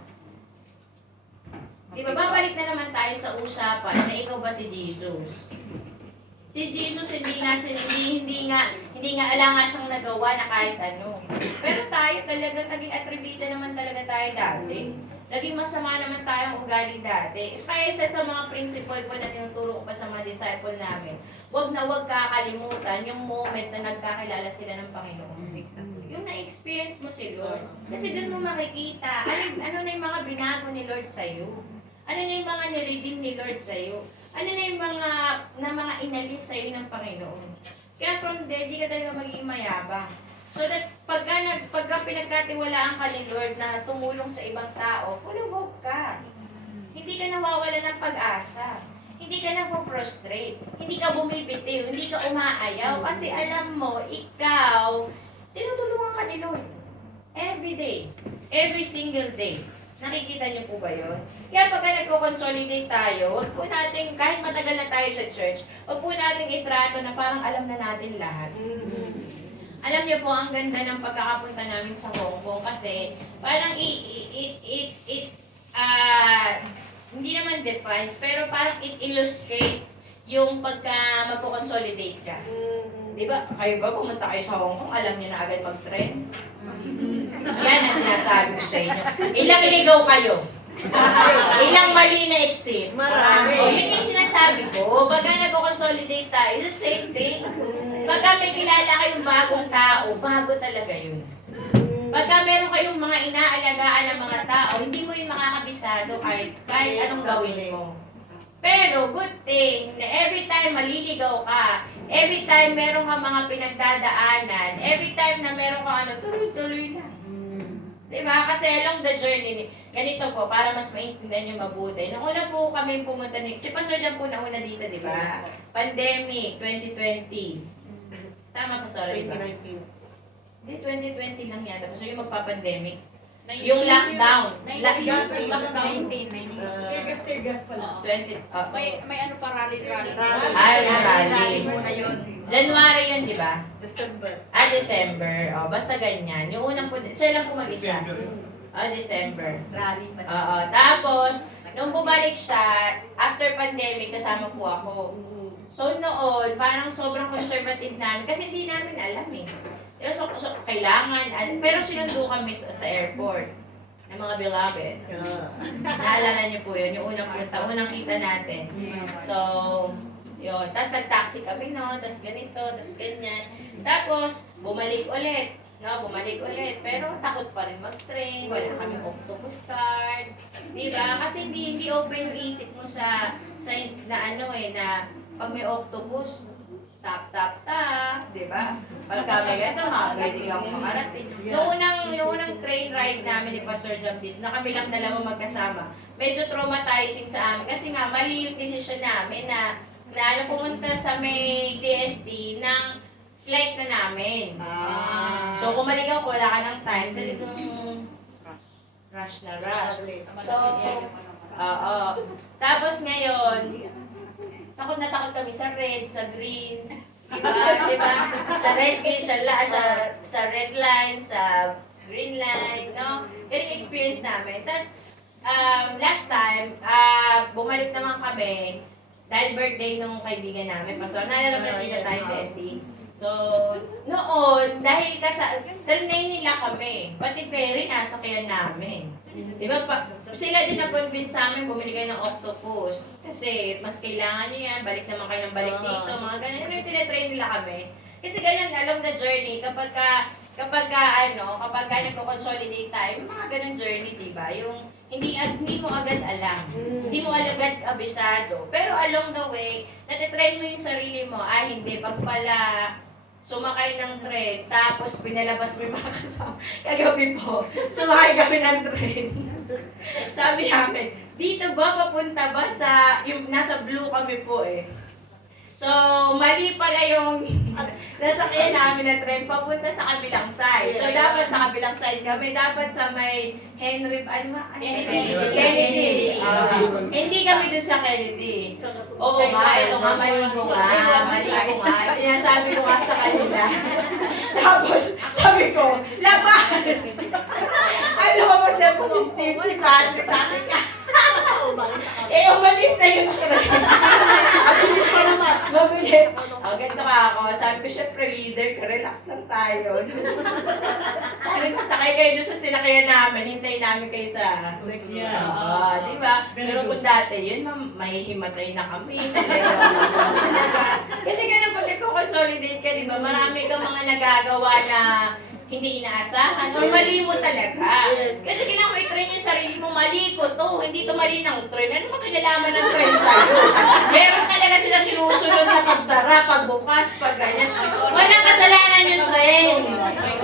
Di ba, babalik na naman tayo sa usapan na ikaw ba si Jesus? Si Jesus hindi nga ala nga siyang nagawa na kahit ano. Pero tayo talaga, naging atribita naman talaga tayo dati. Naging masama naman tayong ugali dati. Kaya isa sa mga principle po na tinuturo ko pa sa mga disciple namin, wag na wag kakalimutan yung moment na nagkakilala sila ng Panginoon. Yung na-experience mo si Lord. Kasi doon mo makikita, ano na yung mga binago ni Lord sa'yo. Ano na yung mga niredeem ni Lord sa'yo. Ano na yung mga inalis sa'yo ng Panginoon. Kaya from there, di ka talaga magiging mayabang. So that pagka pinagkatiwalaan ka ni Lord na tumulong sa ibang tao, full of hope ka. Hindi ka nawawala ng pag-asa. Hindi ka na-frustrate. Hindi ka bumibitiw. Hindi ka umaayaw. Kasi alam mo, ikaw, tinutulungan ka ni Lord. Every day. Every single day. Nakikita niyo po ba yun? Kaya pagka nagko-consolidate tayo, wag po natin, kahit matagal na tayo sa church, wag po natin itrato na parang alam na natin lahat. Alam niyo po, ang ganda ng pagkakapunta namin sa Hong Kong kasi parang hindi naman defines, pero parang it illustrates yung pagka magko-consolidate ka. Di ba? Kayo ba pumunta kayo sa Hong Kong, alam niyo na agad mag-trend? Yan ang sinasabi ko sa inyo. Ilang ligaw kayo? Ilang mali na exit? Marami. O, yun yung sinasabi ko. Pagka nag-consolidate tayo, the same thing. Pagka may kilala kayong bagong tao, bago talaga yun. Pagka meron kayong mga inaalagaan ng mga tao, hindi mo yung makakabisado kahit anong gawin mo. Pero good thing na every time maliligaw ka, every time meron ka mga pinagdadaanan, every time na meron ka tuloy-tuloy na. Diba? Kasi along the journey, ganito po, para mas maintindihan nyo mabuti. Nung una po kami pumunta si Pastor lang po nauna dito, di ba? Pandemic, 2020. Tama, Pastor, di ba? 2019. Hindi, 2020 lang yata. So yung magpa-pandemic. Yung lockdown. Tirgas pala. 20, May ano pa, rally. rally. Muna yun. January yun, di ba? December. December. Basta ganyan. Yung unang po, siya lang po mag-isa. December. Rally pa. Oo. Tapos, nung bumalik siya, after pandemic, kasama po ako. So noon, parang sobrang conservative namin kasi hindi namin alam eh. So, kailangan, pero sinundo kami sa airport ng mga beloved. Naalala niyo po yun, yung unang punta, unang kita natin. So, yun. Tapos nag-taxi kami, no? Tapos ganito, tapos ganyan. Tapos, bumalik ulit. No, bumalik ulit. Pero takot pa rin mag-train. Wala kami octopus card. Diba? Kasi hindi open yung isip mo sa na pag may octopus, tap, di ba? Pagka may gato, pwede kang makarating. Yung unang train ride namin ni Pastor Jam dito, na kami lang dalawa magkasama, medyo traumatizing sa amin. Kasi nga, mali yung decision namin na pumunta sa may TST ng flight na namin. So, kung maligaw ko, wala ka ng time, talagang rush na rush. So, tapos ngayon, takot na takot kami sa red, sa green, diba? Sa red, green, sa red line, sa green line, no? Ganun yung experience namin. Tapos, last time, bumalik naman kami, dahil birthday nung kaibigan namin, Pastor, naalala mo na dito tayo TST. So, noon, dahil trinay nila kami, pati ferry nasa kaya namin. Diba, sila din nag-convince sa amin, bumili kayo ng octopus. Kasi, mas kailangan nyo yan, balik naman kayo ng balik dito, mga ganun. Ano yung tinatrain nila kami? Kasi ganyan, along the journey, kapag nagko-consolidate tayo, may mga ganun journey, diba? Yung, hindi mo agad alam. Hindi mo agad abisado. Pero along the way, natitrain mo yung sarili mo, hindi, pag pala, sumakay ng tren, tapos pinalabas mo yung mga kasama. Kagabi po, sumakay kami ng tren. Sabi namin, dito ba, papunta ba sa, yung nasa blue kami po eh. So, mali pala yung nasakyan namin na tren, papunta sa kabilang side. So, dapat sa kabilang side kami, dapat sa may Kennedy. Hindi kami dun sa Kennedy. Oo nga, ito nga, mali ko nga. Sinasabi ko nga sa kanila. Tapos, sabi ko, labas! Lumabas na po si Steve, si Patrick, sabi ka. Eh, umalis na yung train. Abilis pa naman. Mabilis. Ganito ka ako. Sabi ko, syempre leader ka, relax lang tayo. Sabi ko, sakay kayo doon sa sinakayan namin, hintayin namin kayo sa... Yeah. Di ba? Very Pero good. kung dati, yun, mahihimatay na kami. Kasi ganun, pag nagko-consolidate ka, di ba, marami kang mga nagagawa na hindi inaasahan or mali mo talaga. Yes. Kasi kailangan mo i-train yung sarili mo, mali ko to, hindi to mali ng train. Ano ba kinalaman ng train sa'yo? Meron talaga sila sinusunod na pagsara, pagbukas, pag ganyan. Walang kasalanan yung train.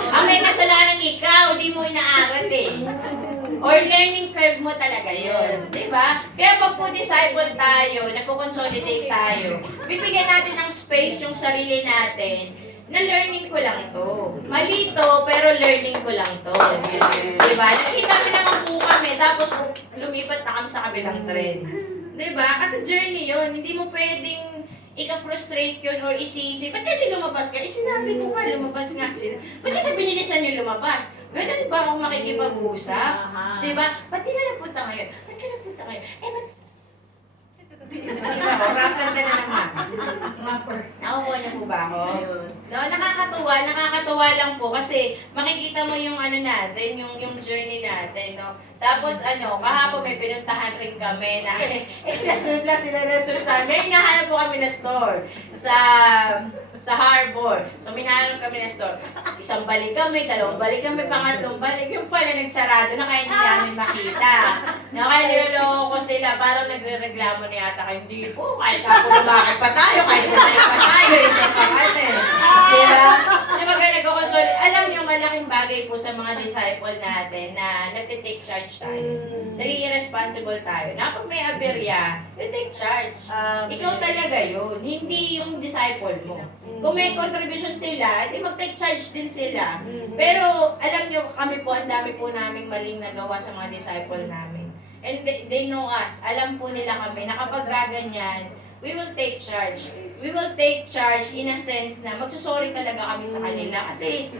Ang may kasalanan ikaw, di mo inaaral eh. Or learning curve mo talaga yun. Di ba? Kaya pag po disciple tayo, nagko-consolidate tayo, bibigyan natin ng space yung sarili natin na learning ko lang to. Mali to, pero learning ko lang to. Diba? Nakita naman po kami, tapos lumipat na kami sa kabilang trend. Diba? Kasi journey yun. Hindi mo pwedeng ika-frustrate yun or isisi. Ba't kasi lumabas ka? Sinabi ko nga, lumabas nga sila. Ba't kasi binilisan yung lumabas? Ganun ba akong makikipag-usap? Diba? Ba't di ka napunta ngayon? Ba't ka napunta ngayon? Ba't rapper ka na naman. Rapper. Nakukuha niyo po ba ako? No, nakakatuwa lang po kasi makikita mo yung ano natin, yung journey natin, no. Tapos kahapon may pinuntahan rin kami na sinasunod lang sila sa amin. May hinahanap po kami na store sa Harbor. So, minahanap kami na store. Isang balik kami, dalawang balik kami, pangatlong balik. Yung pala nagsarado na kaya hindi namin makita. Na kaya niloloko sila, parang nagre-reklamo na yata kayo. Hindi po, kahit ako lumakad pa tayo, kahit bumalik pa tayo, isang pangalan. Diba? Kasi pag nagkakonsoli, alam niyo, malaking bagay po sa mga disciple natin na nagtitake charge tayo. Nagiging responsible tayo. Na pag may aberya, you take charge. Ikaw talaga yun, hindi yung disciple mo. Kung may contribution sila, di mag-take charge din sila. Pero alam niyo, kami po, ang dami po naming maling nagawa sa mga disciple namin. And they know us. Alam po nila kami na kapag gaganyan, we will take charge. We will take charge in a sense na magsusorry talaga kami sa kanila. Kasi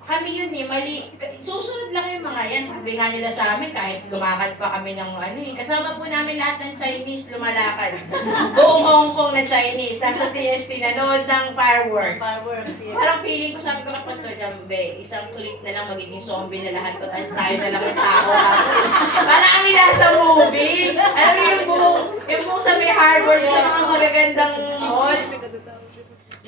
kami yun mali. Susunod lang yung mga yan. Sabi nga nila sa amin, kahit lumakad pa kami ng kasama po namin lahat ng Chinese lumalakad. Buong Hong Kong na Chinese, nasa TST, nanood ng fireworks. Parang feeling ko, sabi ko kay Pastor Jambe, isang click na lang magiging zombie na lahat to, tapos tayo na lang yung tao. Parang kami nasa movie. Alam mo yung buong sa may harbor, sa mga magagandang hall.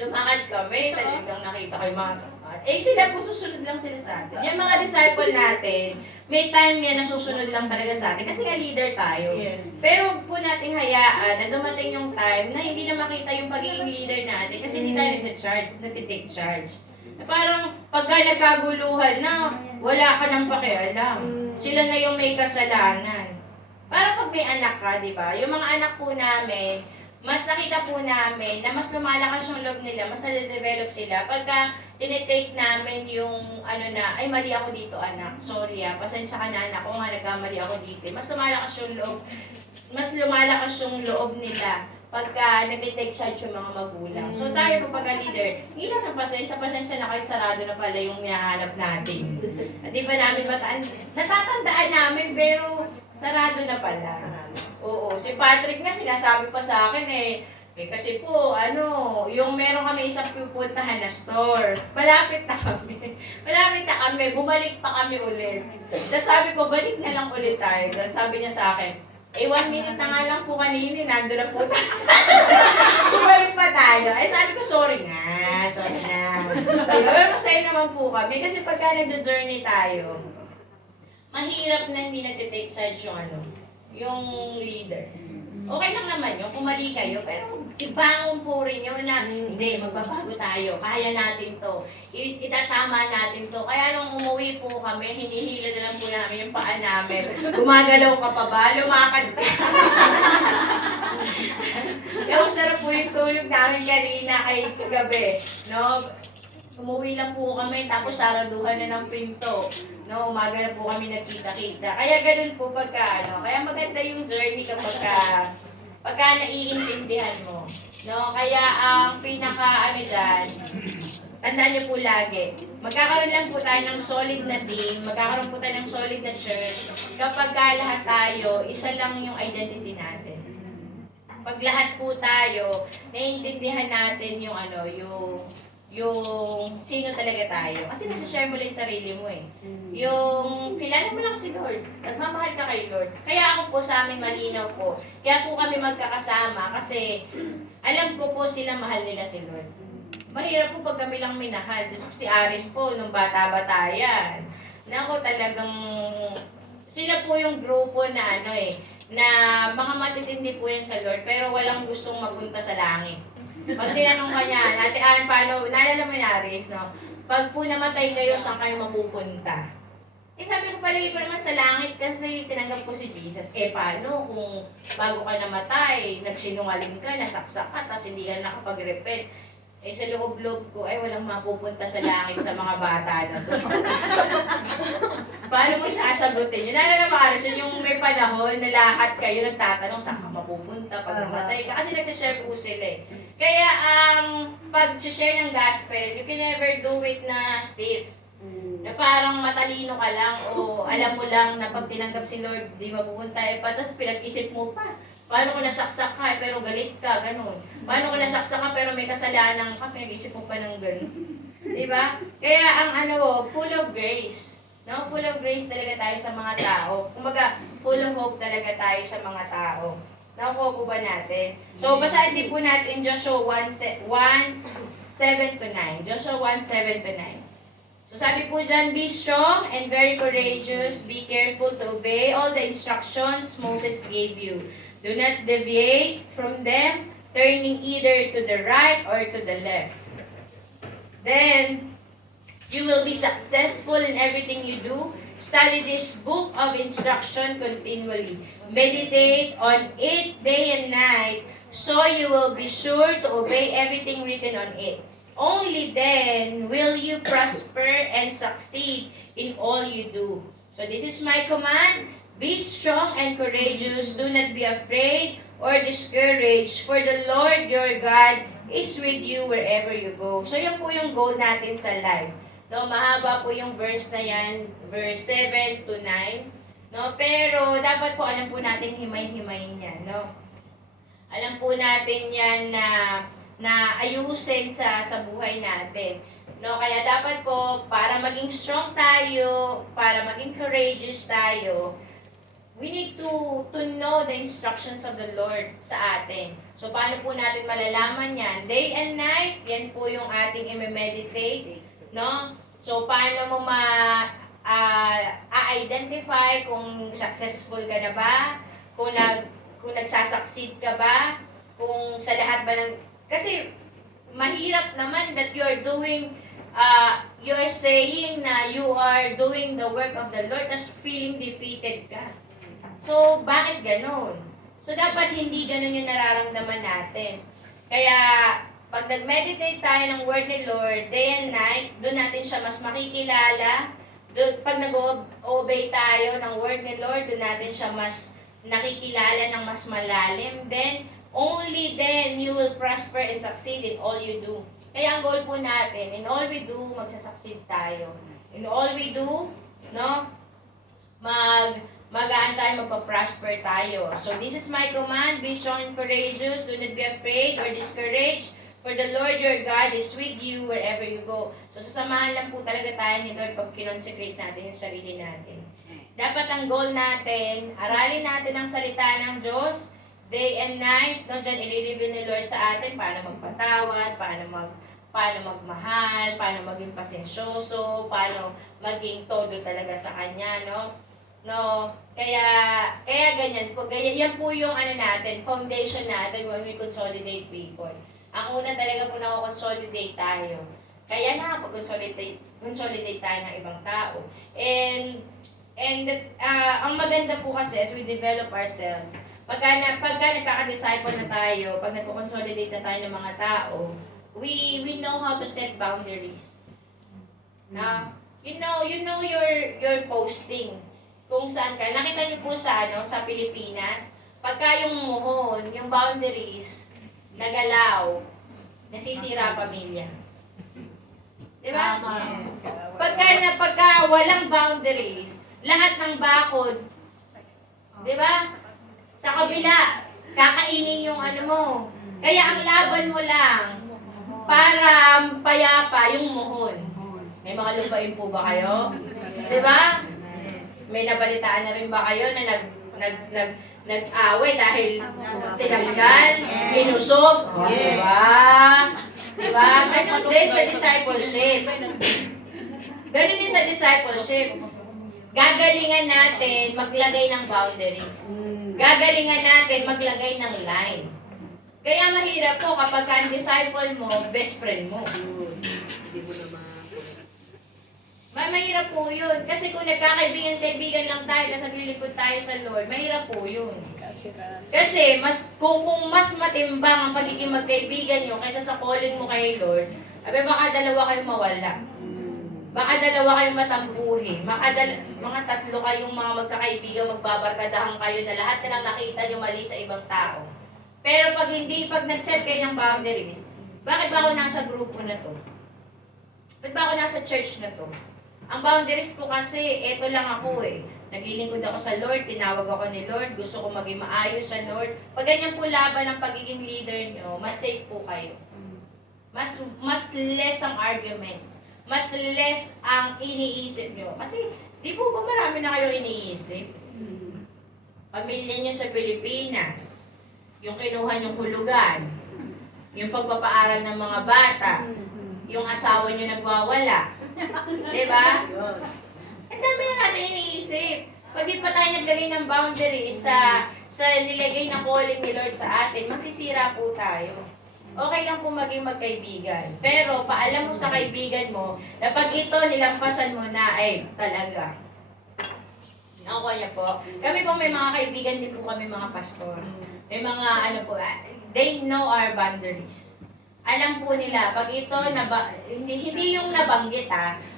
Lumakad kami, talagang nakita ko yung mga sila po, susunod lang sila sa atin. Yung mga disciple natin, may time yan na susunod lang talaga sa atin kasi nga leader tayo. Yes. Pero huwag po nating hayaan na dumating yung time na hindi na makita yung pagiging leader natin kasi hindi tayo nagtitake charge. Parang pagka nagkaguluhan na, wala ka nang pakialam. Sila na yung may kasalanan. Parang pag may anak ka, di ba? Yung mga anak po namin, mas nakita po namin na mas lumalakas yung loob nila, mas na-develop sila. Pagka tinitake namin yung ay mali ako dito anak, sorry pasensya ka na anak, o nga nagkamali ako dito. Mas lumalakas yung loob nila pagka nagtitake charge yung mga magulang. So tayo po pagka-leader, hindi lang ng pasensya na kayo, sarado na pala yung hinahanap natin. At di ba namin natatandaan namin pero sarado na pala. Oo, si Patrick nga sinasabi pa sa akin kasi po, yung meron kami isang pupuntahan na store. Malapit na kami, bumalik pa kami ulit. Tapos sabi ko, balik na lang ulit tayo. Tapos sabi niya sa akin, 1 minute na nga lang po kanina, nandun na po tayo. Bumalik pa tayo. Sabi ko, sorry na. Pero masaya naman po kami, kasi pagka nag-journey tayo, mahirap na hindi nag-take charge yung leader. Okay lang naman yun, kung mali kayo, pero ibangon po rin yun na, hindi, magbabago tayo, kaya natin to, itatama natin to. Kaya nung umuwi po kami, hinihila na lang po namin yung paa namin. Gumagalaw ka pa ba? Lumakad ka. Kaya sarap po yung tulog namin kanina kay gabi. No? Umuwi lang po kami, tapos saraduhan na ng pinto. No, umaga na po kami nagkita-kita. Kaya ganun po kaya maganda yung journey pagka naiintindihan mo. No, kaya ang dyan, tandaan niyo po lagi, magkakaroon lang po tayo ng solid na team, magkakaroon po tayo ng solid na church, kapag lahat tayo, isa lang yung identity natin. pag lahat po tayo, naiintindihan natin yung ano, yung sino talaga tayo. Kasi nasa-share mo lang yung sarili mo eh. Yung kilala mo lang si Lord. Nagmamahal ka kay Lord. Kaya ako po sa amin malinaw po. Kaya po kami magkakasama kasi alam ko po sila mahal nila si Lord. Mahirap po pag kami lang minahal. Diyos ko, si Aris po, nung bata-bata yan. Nako, talagang sila po yung grupo na ano eh, na mga matitindi po yan sa Lord, pero walang gustong mapunta sa langit. Pag tinanong ka niya, Ate Ann, paano, naalala mo yung Aris, no? Pag po namatay kayo, saan kayo mapupunta? Eh sabi ko, palagi ko naman sa langit kasi tinanggap ko si Jesus. Eh paano kung bago ka namatay, nagsinungaling ka, nasaksak ka, tapos hindi ka nakapag-repent? Eh sa loob-loob ko, ay walang mapupunta sa langit sa mga bata na to. Paano mo sasagutin yun? Naalala mo, Aris, yun yung may panahon na lahat kayo nagtatanong saan ka mapupunta pag namatay ka. Kasi nagsashare po sila eh. Kaya pag-share ng gospel, you can never do it na stiff. Na parang matalino ka lang o alam mo lang na pag tinanggap si Lord, di mapupunta eh pa, tapos pinag-isip mo pa. Paano kung nasaksak ka pero galit ka, ganun. Paano kung nasaksak ka pero may kasalanan ka, pinag-isip mo pa ng ganun. Diba? Kaya ang ano, full of grace. No? Full of grace talaga tayo sa mga tao. Kumbaga, full of hope talaga tayo sa mga tao. Nakuha po ba natin? So, basahin din po natin Joshua 1:7 to 9. Joshua 1:7 to 9. So, sabi po dyan, be strong and very courageous. Be careful to obey all the instructions Moses gave you. Do not deviate from them, turning either to the right or to the left. Then, you will be successful in everything you do. Study this book of instruction continually. Meditate on it day and night, so you will be sure to obey everything written on it. Only then will you prosper and succeed in all you do. So this is my command. Be strong and courageous. Do not be afraid or discouraged, for the Lord your God is with you wherever you go. So yan po yung goal natin sa life. No, mahaba po yung verse na yan, verse 7 to 9. No, pero dapat po alam po natin himay-himayin yan, no? Alam po natin yan na ayusin sa buhay natin. No, kaya dapat po para maging strong tayo, para maging courageous tayo, we need to know the instructions of the Lord sa atin. So, paano po natin malalaman yan? Day and night, yan po yung ating i-meditate, no? So, paano mo identify kung successful ka na ba? Kung nagsasucceed ka ba? Kung sa lahat ba ng... Kasi, mahirap naman that you're saying na you are doing the work of the Lord, tas feeling defeated ka. So, bakit ganon? So, dapat hindi ganon yung nararamdaman natin. Kaya, pag nag-meditate tayo ng word ni Lord, day and night, doon natin siya mas makikilala. Pag nag-obey tayo ng word ni Lord, doon natin siya mas nakikilala ng mas malalim. Then, only then, you will prosper and succeed in all you do. Kaya ang goal po natin, in all we do, magsasucceed tayo. In all we do, no? Magaan tayo, magpa-prosper tayo. So, this is my command, be strong and courageous, do not be afraid or discouraged, for the Lord your God is with you wherever you go. So, sasamahan lang po talaga tayo ni Lord pag kinonsecrate natin yung sarili natin. Dapat ang goal natin, aralin natin ang salita ng Diyos, day and night, no? Diyan i-reveal ni Lord sa atin paano magpatawad, paano magmahal, paano maging pasensyoso, paano maging todo talaga sa Kanya, no? No, kaya ganyan po. Yan po yung natin, foundation natin when we consolidate people. Ang una talaga po na-consolidate tayo. Kaya nakapag-consolidate tayo ng ibang tao. And ang maganda po kasi as we develop ourselves, pagka nagkaka-disciple na tayo, pag nagko-consolidate na tayo ng mga tao, we know how to set boundaries. Na, you know your posting. Kung saan ka. Nakita niyo po sa Pilipinas, pagka yung muhon, yung boundaries, nagalaw, nasisira pamilya. Di ba? Pagka walang boundaries, lahat ng bakod, di ba? Sa kabila, kakainin yung ano mo. Kaya ang laban mo lang, para payapa yung muhon. May mga lupain po ba kayo? Di ba? May nabalitaan na rin ba kayo na nag-away dahil tinanggal, inusog? Oh, di ba? Di ba? Ganun din sa discipleship. Ganun din sa discipleship. Gagalingan natin maglagay ng boundaries. Gagalingan natin maglagay ng line. Kaya mahirap po kapag ang disciple mo, best friend mo. Mahirap po yun. Kasi kung nagkakaibigan-kaibigan lang tayo, tapos naglilingkod tayo sa Lord, mahirap po yun. Kasi kung mas matimbang ang pagiging magkaibigan nyo kaysa sa calling mo kay Lord, baka dalawa kayong mawala. Baka dalawa kayong matampuhin. Mga tatlo kayong mga magkakaibigan, magbabarkadahan kayo na lahat na lang nakita nyo mali sa ibang tao. Pero pag nag-set kayo ng boundaries, bakit ba ako nasa grupo na to? Bakit ba ako nasa church na to? Ang boundaries ko kasi, eto lang ako eh. Naglilingkod ako sa Lord, tinawag ako ni Lord, gusto ko maging maayos sa Lord. Pag ganyan po laban ng pagiging leader nyo, mas safe po kayo. Mas less ang arguments. Mas less ang iniisip nyo. Kasi, di po ba marami na kayong iniisip? Pamilya nyo sa Pilipinas, yung kinuha nyong hulugan, yung pagpapaaral ng mga bata, yung asawa nyo nagwawala. Diba? Ang dami na natin iniisip. Pag di pa tayo naglagay ng boundaries sa nilagay na calling ni Lord sa atin, masisira po tayo. Okay lang po maging magkaibigan. Pero paalam mo sa kaibigan mo na pag ito nilampasan mo na, ay talaga. Nakuha niya po. Kami po may mga kaibigan din po kami mga pastor. May mga they know our boundaries. Alam po nila, pag ito, hindi yung nabanggit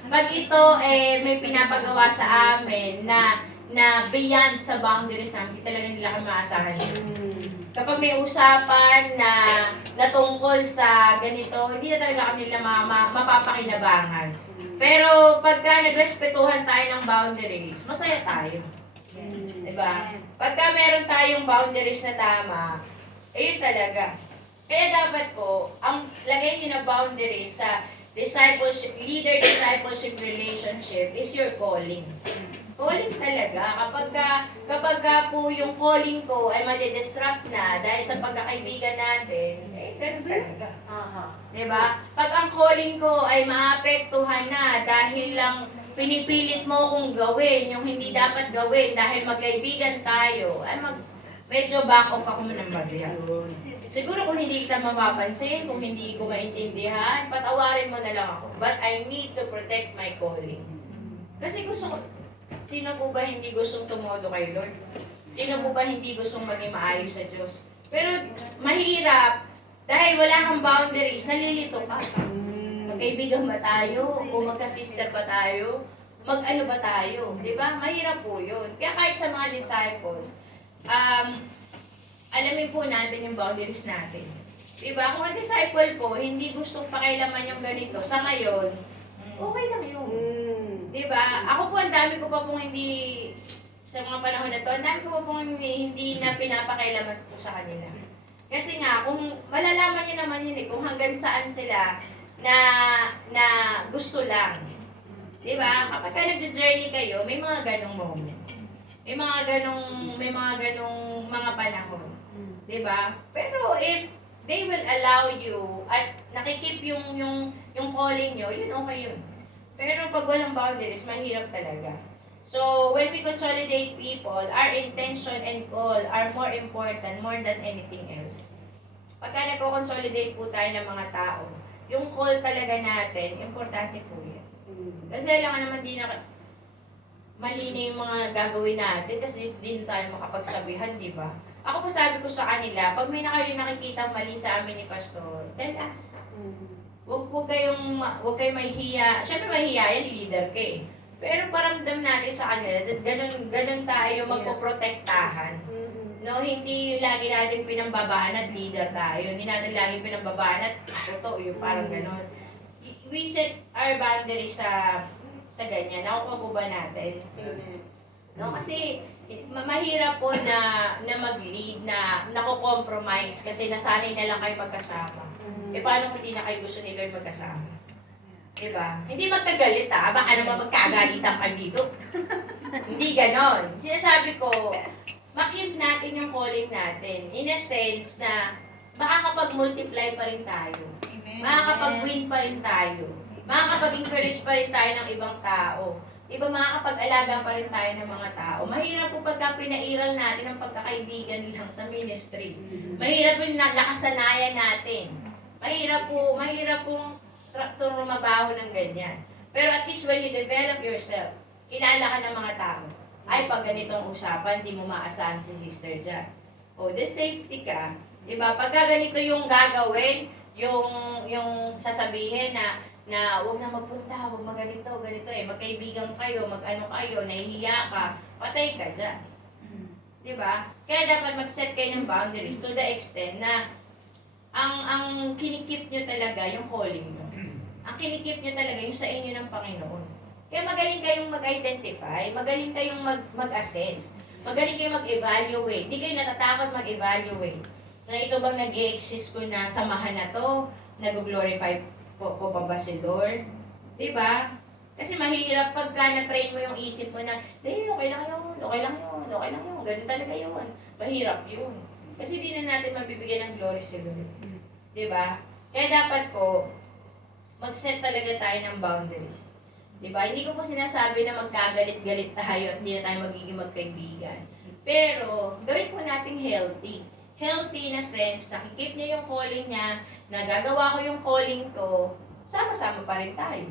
pag ito may pinapagawa sa amin na beyond sa boundaries namin, hindi talaga nila kami maasahan. Kapag may usapan na tungkol sa ganito, hindi na talaga kami nila mapapakinabangan. Pero pagka nagrespetuhan tayo ng boundaries, masaya tayo. Diba? Pagka meron tayong boundaries na tama, ayun talaga. Kaya dapat po, ang lagay niyo na boundaries sa leader-discipleship relationship is your calling. Calling talaga. Kapag po yung calling ko ay madidisrupt na dahil sa pagkakaibigan natin, ganun talaga. Diba? Pag ang calling ko ay maapektuhan na dahil lang pinipilit mo kong gawin yung hindi dapat gawin dahil magkaibigan tayo, ay medyo back off ako ng bagyan. Siguro kung hindi kita mapapansin, kung hindi ko maintindihan, patawarin mo na lang ako. But I need to protect my calling. Kasi sino po ba hindi gustong tumodo kay Lord? Sino po ba hindi gustong maging maayos sa Diyos? Pero mahirap, dahil wala kang boundaries, nalilito ka. Magkaibigan ba tayo? O magka-sister ba tayo? Mag-ano ba tayo? Diba? Mahirap po yun. Kaya kahit sa mga disciples, alamin po natin yung boundaries natin. Diba? Kung ang disciple po, hindi gustong pakailaman yung ganito, sa ngayon, okay lang yun. Diba? Ako po, ang dami ko pa pong hindi, sa mga panahon na to, ang dami ko pa pong hindi na pinapakailaman po sa kanila. Kasi nga, kung malalaman nyo naman yun kung hanggang saan sila na gusto lang. Diba? Kapag nag-journey kayo, may mga ganong moments. May mga ganong mga panahon. Diba? Pero if they will allow you at nakikip yung calling nyo, yun okay yun. Pero pag walang boundaries, mahirap talaga. So, when we consolidate people, our intention and call are more important more than anything else. Pagka nagko-consolidate po tayo ng mga tao, yung call talaga natin, importante po yan. Kasi alam naman mali na yung mga gagawin natin kasi di na tayo makapagsabihan, di ba? Ako po sabi ko sa kanila, pag may nakikita mali sa amin ni Pastor, tell us. Huwag kayong mahihiya. Siyempre mahihiya yan, leader ka eh. Pero paramdam natin sa kanila, ganun tayo magpoprotektahan. No, hindi lagi natin pinambabahan at leader tayo. Hindi natin lagi pinambabahan at ito, yung parang ganun. We set our boundaries sa ganyan. Nakuha po ba natin? No, kasi Mahirap po na mag-lead, na nako-compromise kasi nasanay na lang kayo magkasama. Paano kung hindi na kayo gusto ni Lord magkasama? Diba? Hindi magkagalit baka naman magkagalitan kayo dito. Hindi ganon. Sinasabi ko, makip natin yung calling natin. In a sense na makakapag-multiply pa rin tayo. Makakapag-win pa rin tayo. Makakapag-encourage pa rin tayo ng ibang tao. Diba, makakapag-alaga pa rin tayo ng mga tao. Mahirap po pagka pinairal natin ang pagkakaibigan lang sa ministry. Mahirap po yung nakasanayan natin. Mahirap pong tumabaho ng ganyan. Pero at least when you develop yourself, kilala ka ng mga tao. Ay, pag ganitong usapan, di mo maasahan si sister dyan. O, then safety ka. Diba? Pagka ganito yung gagawin, yung sasabihin na huwag na magpunta, huwag ganito, magkaibigan kayo, mag-ano kayo, nahihiya ka, patay ka dyan. Diba? Kaya dapat mag-set kayo ng boundaries to the extent na ang kinikip nyo talaga yung calling nyo. Ang kinikip nyo talaga yung sa inyo ng Panginoon. Kaya magaling kayong mag-identify, magaling kayong mag-assess, magaling kayong mag-evaluate. Hindi kayo natatakot mag-evaluate. Na ito bang nag-i-exist ko na samahan na to, nag-glorify ko pa ba si Lord? Diba? Kasi mahirap pagka na-train mo yung isip mo na, okay lang yun, ganun talaga yun. Mahirap yun. Kasi di na natin mabibigyan ng glory si Lord. Diba? Kaya dapat po, mag-set talaga tayo ng boundaries. Diba? Hindi ko po sinasabi na magkagalit-galit tayo at hindi na tayo magiging magkaibigan. Pero, gawin po nating healthy. Healthy na sense, nakikip niya yung calling niya, nagagawa ko yung calling ko, sama-sama pa rin tayo.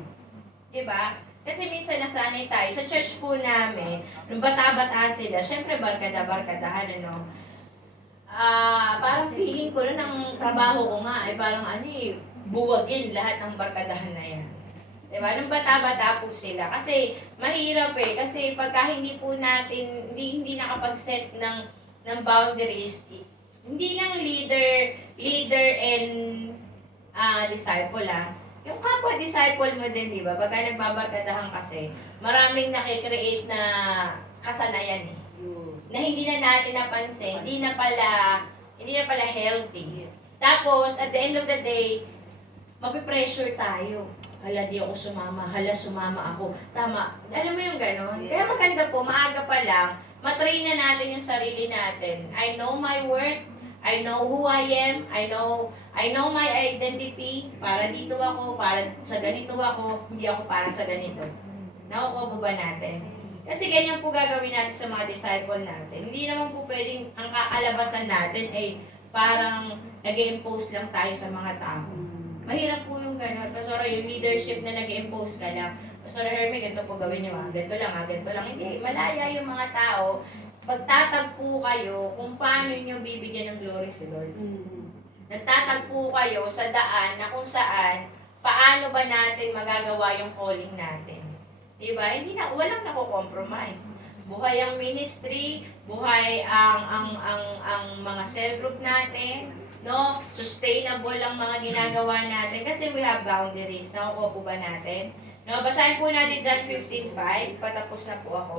Diba? Kasi minsan nasanay tayo. Sa church po namin, nung bata-bata sila, syempre barkadahan, parang feeling ko nun ang trabaho ko nga, parang buwagin lahat ng barkadahan na yan. Diba? Nung bata-bata po sila. Kasi mahirap kasi pagka hindi po natin, hindi nakapag-set ng boundaries, hindi ng leader and disciple Yung kapwa disciple mo din, di ba? Pagka nagbabarkadahan kasi, maraming nakikreate na kasanayan na hindi na natin napansin, hindi na pala healthy. Tapos, at the end of the day, mapipressure tayo. Hala, di ako sumama. Hala, sumama ako. Tama. Alam mo yung gano'n? Kaya maganda po, maaga pa lang, matrain na natin yung sarili natin. I know my worth. I know who I am. I know my identity. Para dito ako, para sa ganito ako, hindi ako para sa ganito. Nakukuha po ba natin? Kasi ganyan po gagawin natin sa mga disciple natin. Hindi naman po pwedeng ang kakalabasan natin ay parang nag-impose lang tayo sa mga tao. Mahirap po yung gano'n. Pastora, yung leadership na nag-impose ka lang. Pastora Hermie, ganito po gawin niyo ganito lang. Hindi, malaya yung mga tao. Pagtatagpo kayo kung paano nyo bibigyan ng glory si Lord. Nagtatagpo kayo sa daan na kung saan, paano ba natin magagawa yung calling natin. Diba? Walang nako-compromise. Buhay ang ministry, buhay ang mga cell group natin, no? Sustainable ang mga ginagawa natin kasi we have boundaries. Nakukuha po ba natin? No, basahin po natin John 15:5. Patapos na po ako.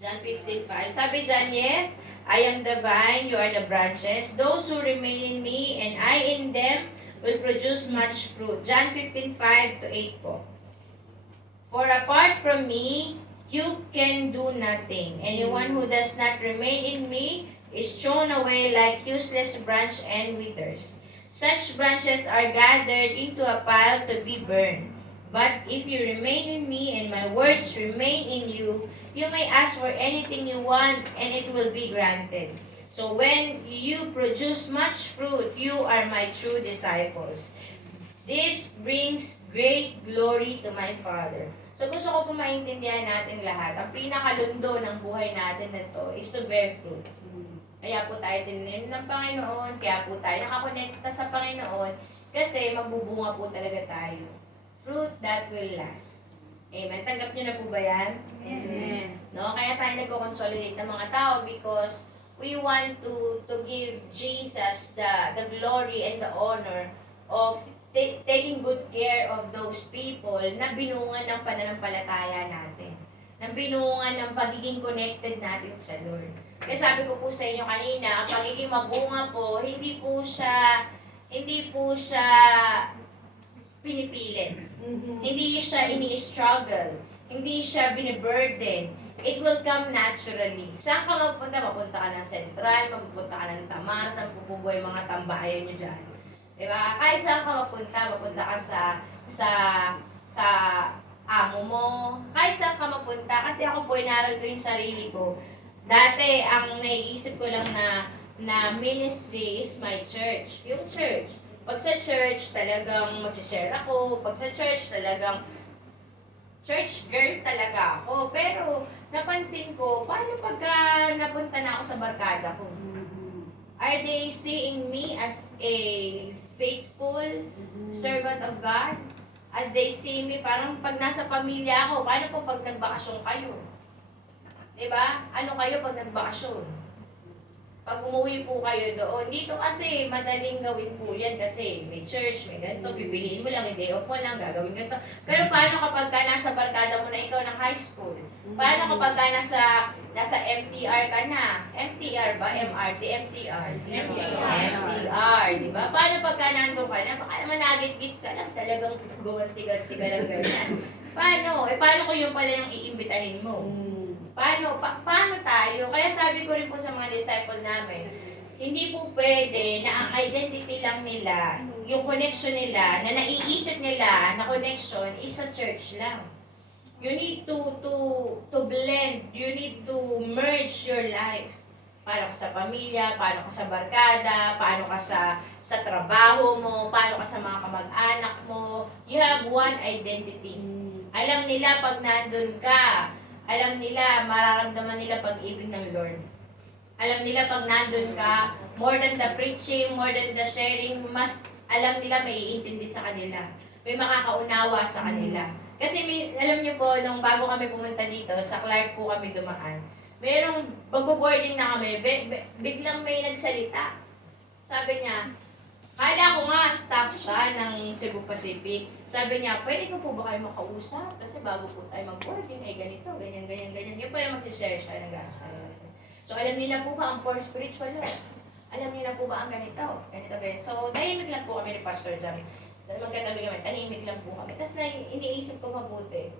John 15:5. Sabi dyan, yes, I am the vine, you are the branches. Those who remain in me and I in them will produce much fruit. John 15:5-8 po. For apart from me, you can do nothing. Anyone who does not remain in me is thrown away like useless branch and withers. Such branches are gathered into a pile to be burned. But if you remain in me and my words remain in you, you may ask for anything you want and it will be granted. So when you produce much fruit, you are my true disciples. This brings great glory to my Father. So gusto ko po maintindihan natin lahat. Ang pinakalundo ng buhay natin na to is to bear fruit. Kaya po tayo tinanim ng Panginoon, kaya po tayo nakakonekta sa Panginoon, kasi magbubunga po talaga tayo. Fruit that will last. Amen. Tanggap niyo na po ba yan? Amen. No? Kaya tayo nagko-consolidate ng mga tao because we want to give Jesus the glory and the honor of taking good care of those people na binungan ng pananampalataya natin. ng binunga ng pagiging connected natin sa Lord. Kaya sabi ko po sa inyo kanina, ang pagiging mabunga po, hindi po siya pinipilit. Hindi siya ini-struggle. Hindi siya biniburden. It will come naturally. Saan ka mapunta? Mapunta ka ng Central, mapupunta ka ng Tamar, saan pupuboy mga tambahayan nyo dyan. Diba? Kahit saan ka mapunta ka sa amo mo, kahit saan ka mapunta, kasi ako po, inaral ko yung sarili ko. Dati, ang naiisip ko lang na ministry is my church. Yung church. Pag sa church, talagang mag-share ako. Pag sa church, talagang church girl talaga ako. Pero, napansin ko, paano pagka napunta na ako sa barkada ko? Are they seeing me as a faithful servant of God? As they see me, parang pag nasa pamilya ako, paano po pag nagbakasyon kayo? Diba? Ano kayo pag nagbakasyon? Pag umuwi po kayo doon, dito kasi madaling gawin po yan kasi may church, may ganito, pipiliin mo lang, hindi off mo lang, gagawin ganito. Pero paano kapag ka nasa barkada mo na ikaw ng high school? Paano kapag ka nasa MTR ka na? MTR ba? MRT? MTR? MTR, di ba? Paano pagka nandun ka na? Baka naman nagit-git ka lang, talagang gumanti-ganti ka lang ganyan. Paano? Paano ko yung pala yung iimbitahin mo? Paano tayo? Kaya sabi ko rin po sa mga disciple namin, hindi po pwede na ang identity lang nila, yung connection nila, na naiisip nila na connection is sa church lang. You need to blend, you need to merge your life. Paano ka sa pamilya, paano ka sa barkada, paano ka sa trabaho mo, paano ka sa mga kamag-anak mo. You have one identity. Alam nila pag nandun ka, alam nila, mararamdaman nila pag-ibig ng Lord. Alam nila pag nandun ka, more than the preaching, more than the sharing, mas alam nila may iintindi sa kanila. May makakaunawa sa kanila. Kasi alam niyo po, nung bago kami pumunta dito, sa Clark po kami dumaan, merong pagbo-boarding na kami, biglang may nagsalita. Sabi niya, kala ko nga staff siya ng Cebu Pacific. Sabi niya, pwede ko po ba kayo makausap? Kasi bago po tayo mag-boarding, ay ganito, ganyan. Yung pala mag-share siya ng gospel. So alam niyo na po ba ang 4 spiritual laws? Alam niyo na po ba ang ganito? Ganito. So tahimik lang po kami ni Pastor Jamie. Magkatabi kami, tahimik lang po kami. Tapos iniisip ko mabuti.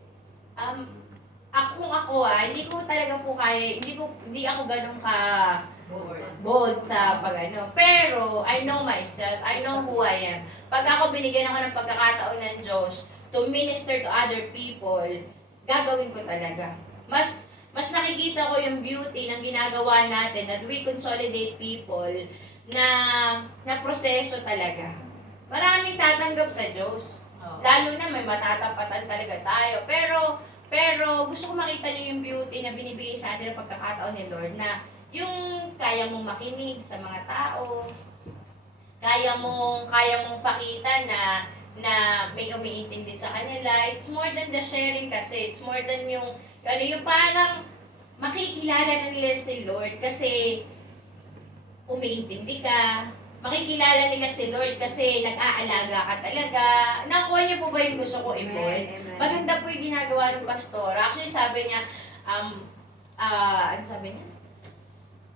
Kung ako hindi ko talaga po kaya, hindi ako ganun ka bold sa pag-ano. Pero, I know myself. I know who I am. Pag ako binigyan ako ng pagkakataon ng Diyos to minister to other people, gagawin ko talaga. Mas nakikita ko yung beauty ng ginagawa natin that we consolidate people na proseso talaga. Maraming tatanggap sa Diyos. Lalo na may matatapatan talaga tayo. Pero gusto ko makita niyo yung beauty na binibigay sa atin ng pagkakataon ni Lord na yung kaya mong makinig sa mga tao, kaya mong pakita na may umiintindi sa kanila. It's more than the sharing kasi. It's more than yung parang makikilala na nila si Lord kasi umiintindi ka. Makikilala nila si Lord kasi nag-aalaga ka talaga. Nakuha niyo po ba yung gusto ko i-point? Maganda po yung ginagawa ng pastor. Actually, sabi niya, ano sabi niya?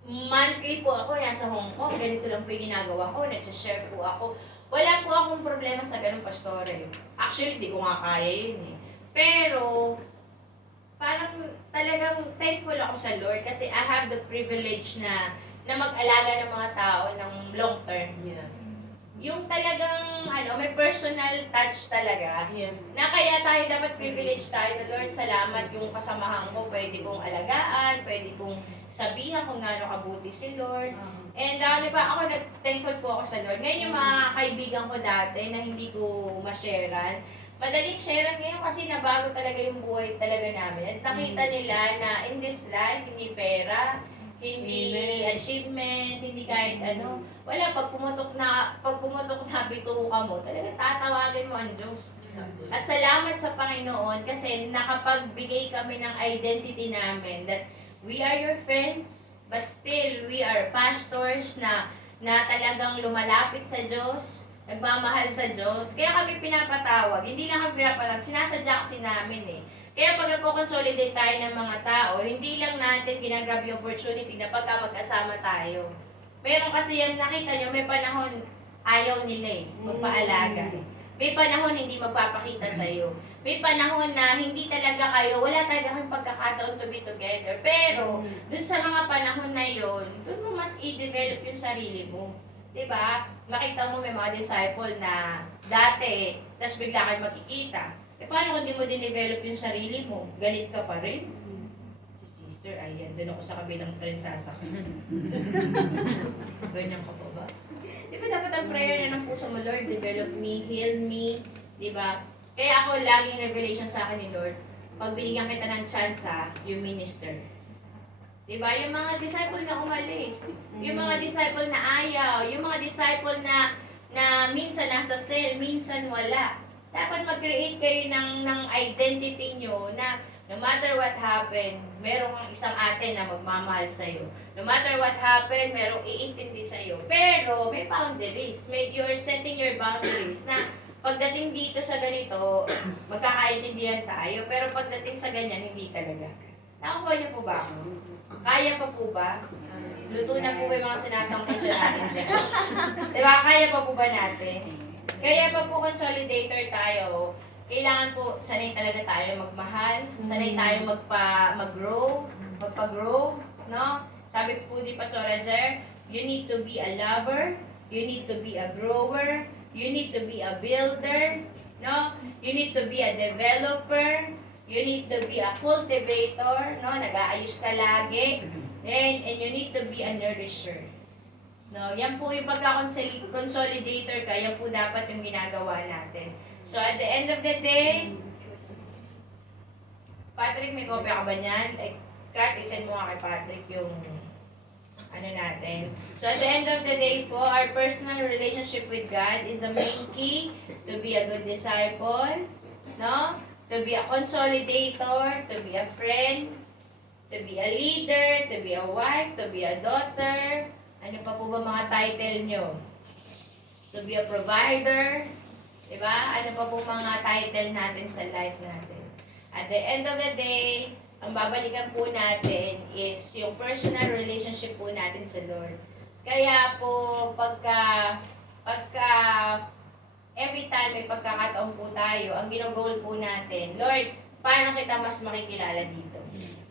Monthly po ako, nasa Hong Kong, ganito lang po yung ginagawa ko, nagsashare po ako. Wala po akong problema sa ganung pastore. Actually, di ko nga kaya yun eh. Pero, parang talagang thankful ako sa Lord kasi I have the privilege na mag-alaga ng mga tao ng long term. Yes. Yung talagang, may personal touch talaga. Yes. Na kaya tayo dapat privilege tayo na Lord, salamat yung kasamahan ko, pwede kong alagaan, pwede kong sabihan kung gaano kabuti si Lord. And ako nag-thankful po ako sa Lord. Ngayon yung mga kaibigan ko dati na hindi ko ma-sharean, madaling sharean ngayon kasi nabago talaga yung buhay talaga namin. At nakita nila na in this life, hindi pera, hindi achievement, hindi kahit ano. Wala, pag pumutok na bituka mo, talagang tatawagin mo ang Diyos. At salamat sa Panginoon kasi nakapagbigay kami ng identity namin that we are your friends, but still we are pastors na talagang lumalapit sa Diyos, nagmamahal sa Diyos. Kaya kami pinapatawag, hindi lang kami pinapatawag, sinasadya kasi namin eh. Kaya pag nagko-consolidate tayo ng mga tao, hindi lang natin ginagrab yung opportunity na pagka mag-asama tayo. Meron kasi yung nakita nyo, may panahon ayaw nila magpaalaga. May panahon hindi magpapakita sa'yo. May panahon na hindi talaga kayo, wala talaga kayong pagkakataon to be together. Pero, dun sa mga panahon na yon, dun mo mas i-develop yung sarili mo. Diba? Makita mo may mga disciple na dati, tas bigla kayo magkikita. Paano kung di mo din-develop yung sarili mo? Galit ka pa rin? Si sister, ayan, dun ako sa kabilang tren sasakyan. Ganyan ka pa ba? Di ba dapat ang prayer na ng puso mo, Lord, develop me, heal me, di ba? Kaya ako, laging revelation sa akin ni Lord, pag binigyan kita ng chance, you minister. Di ba? Yung mga disciple na umalis, yung mga disciple na ayaw, yung mga disciple na minsan nasa cell, minsan wala. Dapat mag-create kayo ng identity nyo na no matter what happened, meron kang isang ate na magmamahal sa'yo. No matter what happened, merong iintindi sa'yo. Pero may boundaries. You're setting your boundaries na pagdating dito sa ganito, magkakaintindihan tayo. Pero pagdating sa ganyan, hindi talaga. Nakukuha niyo po ba ako? Kaya pa po ba? Luto na po ba yung mga sinasangkot siya natin dyan? Diba? Kaya pa po ba natin? Kaya pag po consolidator tayo, kailangan po sanay talaga tayo magmahal, sanay tayo magpa-grow, no? Sabi po ni Pastor Roger, you need to be a lover, you need to be a grower, you need to be a builder, no? You need to be a developer, you need to be a cultivator, no? Nag-aayos ka lagi, and you need to be a nourisher. No, yan po yung pagka-consolidator ka, yan po dapat yung ginagawa natin. So at the end of the day, Patrick, may kopya ka ba niyan? Like, Kat, isend mo nga kay Patrick yung ano natin. So at the end of the day po, our personal relationship with God is the main key to be a good disciple, no? To be a consolidator, to be a friend, to be a leader, to be a wife, to be a daughter. Ano pa po ba mga title nyo? To be a provider. Diba? Ano pa po mga title natin sa life natin? At the end of the day, ang babalikan po natin is yung personal relationship po natin sa Lord. Kaya po, pagka every time may pagkakataon po tayo, ang ginagol po natin, Lord, paano kita mas makikilala dito?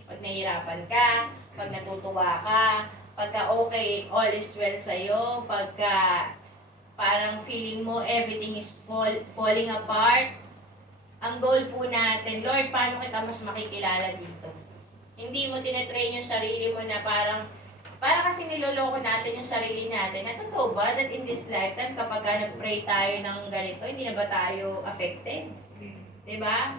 Pag nahihirapan ka, pag natutuwa ka, pagka okay, all is well sa'yo, pagka parang feeling mo everything is falling apart, ang goal po natin, Lord, paano kita mas makikilala dito? Hindi mo tinetrain yung sarili mo na para kasi niloloko natin yung sarili natin. Na totoo ba that in this lifetime, kapag nag-pray tayo ng ganito, hindi na ba tayo affected? Diba?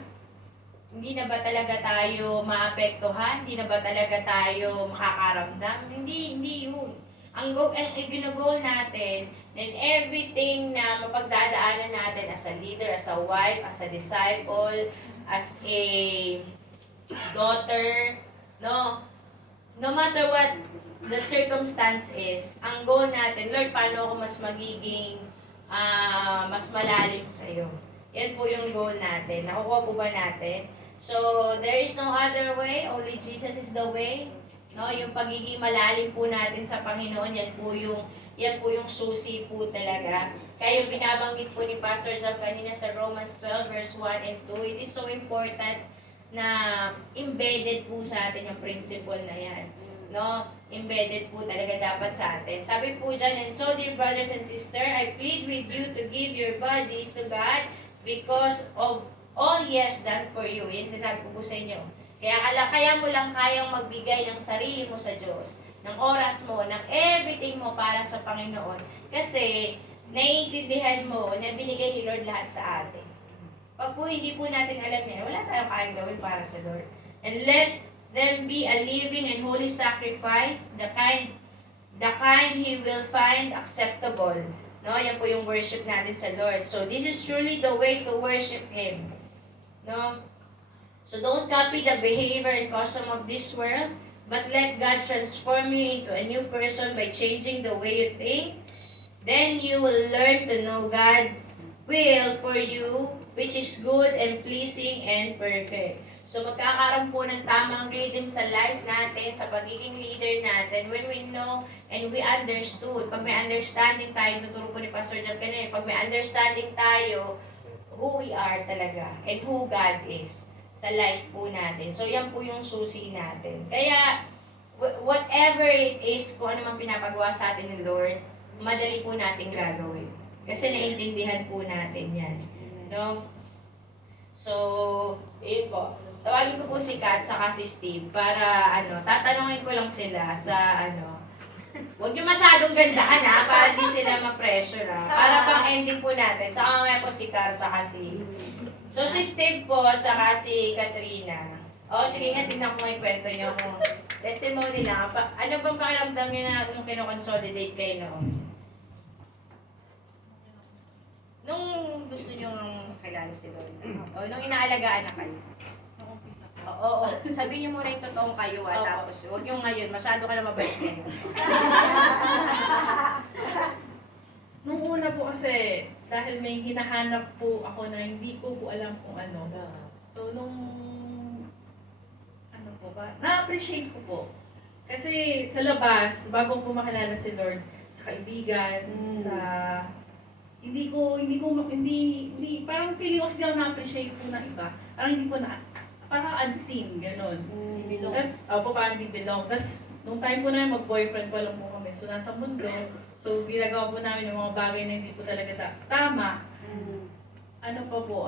Hindi na ba talaga tayo maapektuhan? Hindi na ba talaga tayo makakaramdam? Hindi yun. Ang ginagol natin, and everything na mapagdadaanan natin as a leader, as a wife, as a disciple, as a daughter, no matter what the circumstance is, ang goal natin, Lord, paano ako mas magiging mas malalim sa'yo? Yan po yung goal natin. Nakukuha po ba natin? So, there is no other way. Only Jesus is the way. No, yung pagiging malalim po natin sa Panginoon, yan po yung susi po talaga. Kaya yung binabanggit po ni Pastor Jam kanina sa Romans 12 verse 1 and 2, it is so important na embedded po sa atin yung principle na yan. No? Embedded po talaga dapat sa atin. Sabi po dyan, and so dear brothers and sisters, I plead with you to give your bodies to God because of all He has done for you. Yan sinasabi ko po sa inyo. Kaya mo lang kayang magbigay ng sarili mo sa Diyos, ng oras mo, ng everything mo para sa Panginoon. Kasi, naiintindihan mo na binigay ni Lord lahat sa atin. Pag po hindi po natin alam yan, wala tayong kayang gawin para sa Lord. And let them be a living and holy sacrifice, the kind He will find acceptable. No, yan po yung worship natin sa Lord. So, this is truly the way to worship Him. No? So, don't copy the behavior and custom of this world, but let God transform you into a new person by changing the way you think. Then you will learn to know God's will for you, which is good and pleasing and perfect. So magkakaroon po ng tamang rhythm sa life natin, sa pagiging leader natin, when we know and we understood. Pag may understanding tayo, tuturo po ni Pastor John kanina, pag may understanding tayo, who we are talaga and who God is sa life po natin. So yan po yung susi natin. Kaya, whatever it is, kung ano man pinapagawa sa atin ni Lord, madali po natin gagawin. Kasi naintindihan po natin yan. No? So, yun po. Tawagin ko po si Kat saka si Steve para tatanungin ko lang sila sa huwag nyo masyadong gandahan para di sila ma-pressure para pang ending po natin. Saka mamaya po si Kat saka si... So si Steve po saka si Katrina. Sige nga, tingnan ko yung kwento nyo. Testimony lang. Ano bang pakiramdam nyo na nung kino-consolidate kayo noon? Nung gusto nyo kilala si Lord? O nung inaalagaan na kayo? Oo. Sabihin niyo muna yung totoong kayo tapos huwag yung ngayon, masyado ka na mabait ngayon. Nung una po kasi, dahil may hinahanap po ako na hindi ko po alam kung ano. So na-appreciate ko po. Kasi sa labas, bago ko makilala si Lord, sa kaibigan, sa... Hindi, parang feeling ko hindi ako na-appreciate po ng iba. Parang hindi ko parang unseen, gano'n. Tapos, parang hindi belong. Tapos, nung time po namin, mag-boyfriend pa lang po kami. So, nasa mundo. So, ginagawa po namin yung mga bagay na hindi po talaga tama. Ano pa po,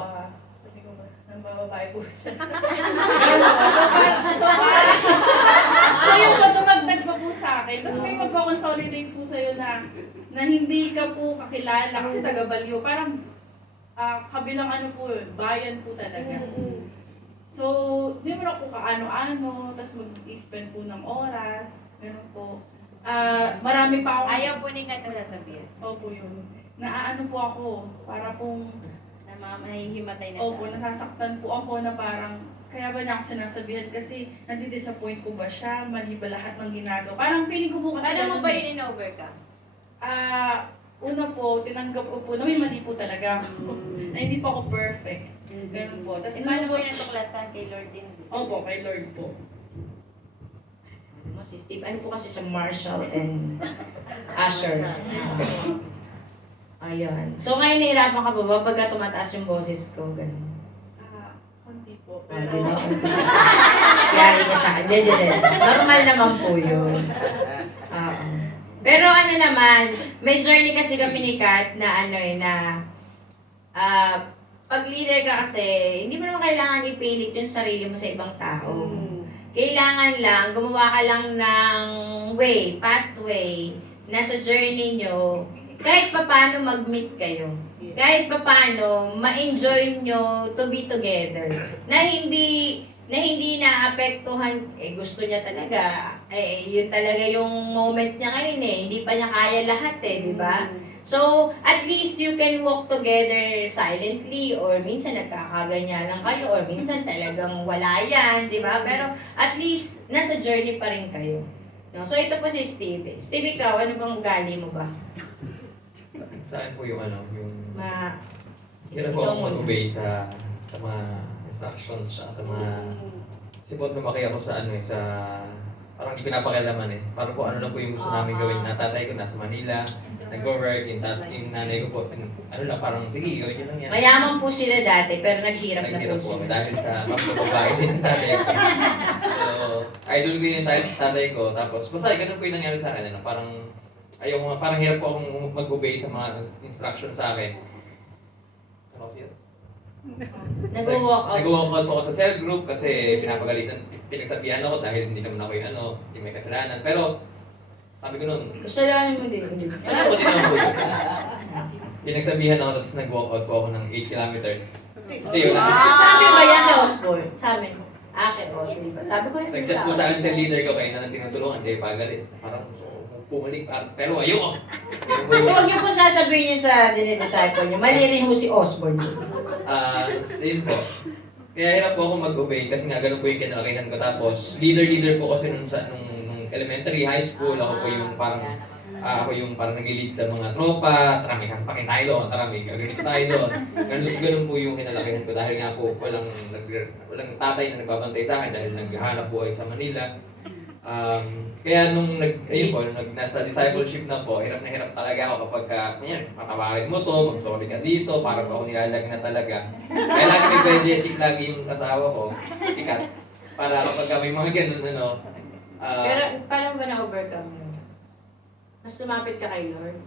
sabi ko ba, nang bababae po siya. So, yung dumagdag pa po sa akin. Tapos, may magko-consolidate po sa'yo na hindi ka po kakilala. Kasi taga-Balyo. Parang, kabilang po yun, bayan po talaga. So, di mo na po kaano-ano, tapos mag-spend po ng oras, gano'n po. Marami pa akong... Ayaw po ni Kat na sabihin. Opo yun. Naaano po ako, para pong... Nahihimatay na siya. Opo, nasasaktan po ako na parang, kaya ba niya ako sinasabihan kasi nadi-disappoint ko ba siya, mali ba lahat ng ginagawa. Parang feeling ko po kasi... Paano mo ba yun in-overcome? Una po, tinanggap ko po na may mali po talaga ako. Na hindi po ako perfect. Ganun po. Tapos Paano mo yun natuklasan kay Lord din? Opo, kay Lord po. Si Steve, ano po kasi siya, Marshall and Asher. Ayan. So ngayon nahirapan ka ba pagka tumataas yung boses ko? Ganun. Konti po. Pero... Yari ka sa akin. Hindi. Normal naman po yun. Pero naman, may journey kasi kami ni Kat na pag leader ka kasi, hindi mo naman kailangan ipilit yung sarili mo sa ibang tao. Kailangan lang, gumawa ka lang ng pathway, na sa journey nyo, kahit paano mag-meet kayo. Kahit paano, ma-enjoy nyo to be together. Na hindi naapektuhan, gusto niya talaga, yun talaga yung moment niya ngayon hindi pa niya kaya lahat di ba? So, at least you can walk together silently or minsan nagkakaganyan lang kayo or minsan talagang wala yan, di ba? Pero at least nasa journey pa rin kayo. No? So, ito po si Steve. Steve, ikaw, ano bang ugali mo ba? Sa akin po yung hirap po Ikaw ako muna. mag-obey sa mga instructions siya, sa mga... Kasi po lumaki ako sa sa... Parang hindi pinapakialaman Parang po lang po yung gusto namin gawin. Natatay ko nasa Manila, nag-work, yung nanay ko po, parang, sige, gawin nyo lang yan. Mayaman po sila dati, pero naghirap na po Naghirap po sila. kami dahil sa babae din ng tatay ko. So, idol ko yung tatay ko. Tapos, basta ganun po yung nangyari sa akin. Parang hirap po akong mag-obey sa mga instructions sa akin. Ano kasi yun? Nag-walk out. Nag-walk out po ako sa cell group kasi pinagsabihan ako dahil hindi naman ako hindi may kasalanan. Pero, sabi ko nun, Kasalanan mo din. sabi ko din naman po yun. Pinagsabihan ako, tapos nag-walk out po ako ng 8 kilometers. Kasi yun lang. Sa amin ba yan, Osborne? Sa amin. Kay Osborne ba? Sabi ko rin Nag-chat po sa akin sa leader ko, kayo na lang tinutulungan, kayo pagalit. Parang pumalik, pero ayoko. Huwag niyo po sasabihin niyo sa dinidisciple niyo. Mali rin po si Osborne. Sin po. Kaya hirap po ako mag-obey kasi nga ganun po yung kinalakihan ko. Tapos leader po kasi nung elementary, high school, ako po yung parang Ako yung parang nag-lead sa mga tropa, tara may sasapakin tayo doon, tara may gagawin tayo doon. Ganun po yung kinalakihan ko dahil nga po walang tatay na nagbabantay sa akin dahil naghahanap buhay sa Manila. Kaya nung nasa discipleship na po, hirap na hirap talaga ako kapag patawarin mo to, mag-sorry ka dito, parang ako nilalag na talaga. Kaya lagi may Kuya Jessic, lagi yung kasawa ko, sikat, para kapag may mga ganun, Pero paano ba na-overcome yun? Mas lumapit ka kay Lord?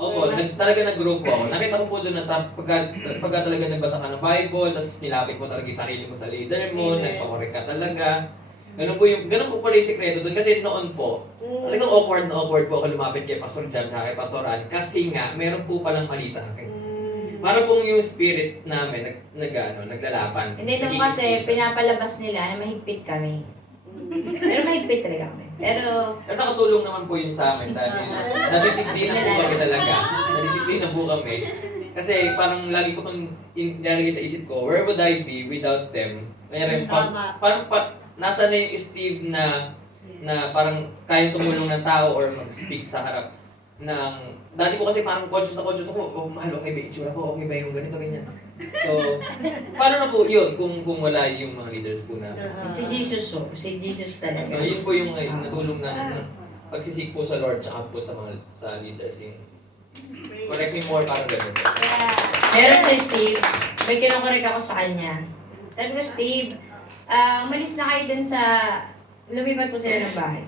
Opo, talaga nag-grow po ako. Nakita ko po doon na pagka talaga nagbasa ka ng Bible, tapos nilapit mo talaga yung sarili mo sa leader mo, nagpakorek ka talaga. Ganun po pala yung sikreto doon. Kasi noon po, talagang awkward po ako lumapit kay Pastor Jam na kay Pastor Al. Kasi nga, meron po palang mali sa akin. Para pong yung spirit namin naglalaban. Hindi nung kasi pinapalabas nila na mahigpit kami. Pero mahigpit talaga kami. Pero nakatulong naman po yun sa amin dahil nadisiplina po kami talaga. Nadisiplina po kami. Kasi parang lagi ko pang nilalagay sa isip ko, where would I be without them? Kaya parang nasa na yung Steve na parang kaya tumulong ng tao or mag-speak sa harap ng... Dati po kasi parang conscious ako, oh mahal, okay ba yung itsura ko? Okay ba yung ganito, ganyan? So, paano na po yun kung wala yung mga leaders po na... si Jesus talaga. So, yun po yung natulong na pagsisik po sa Lord tsaka po sa leaders. Yung, correct me more, parang ganun. Meron si Steve, may kinukorek ako sa kanya. Sabi ko, Steve, malis na kayo dun sa... Lumipat po sila ng bahay.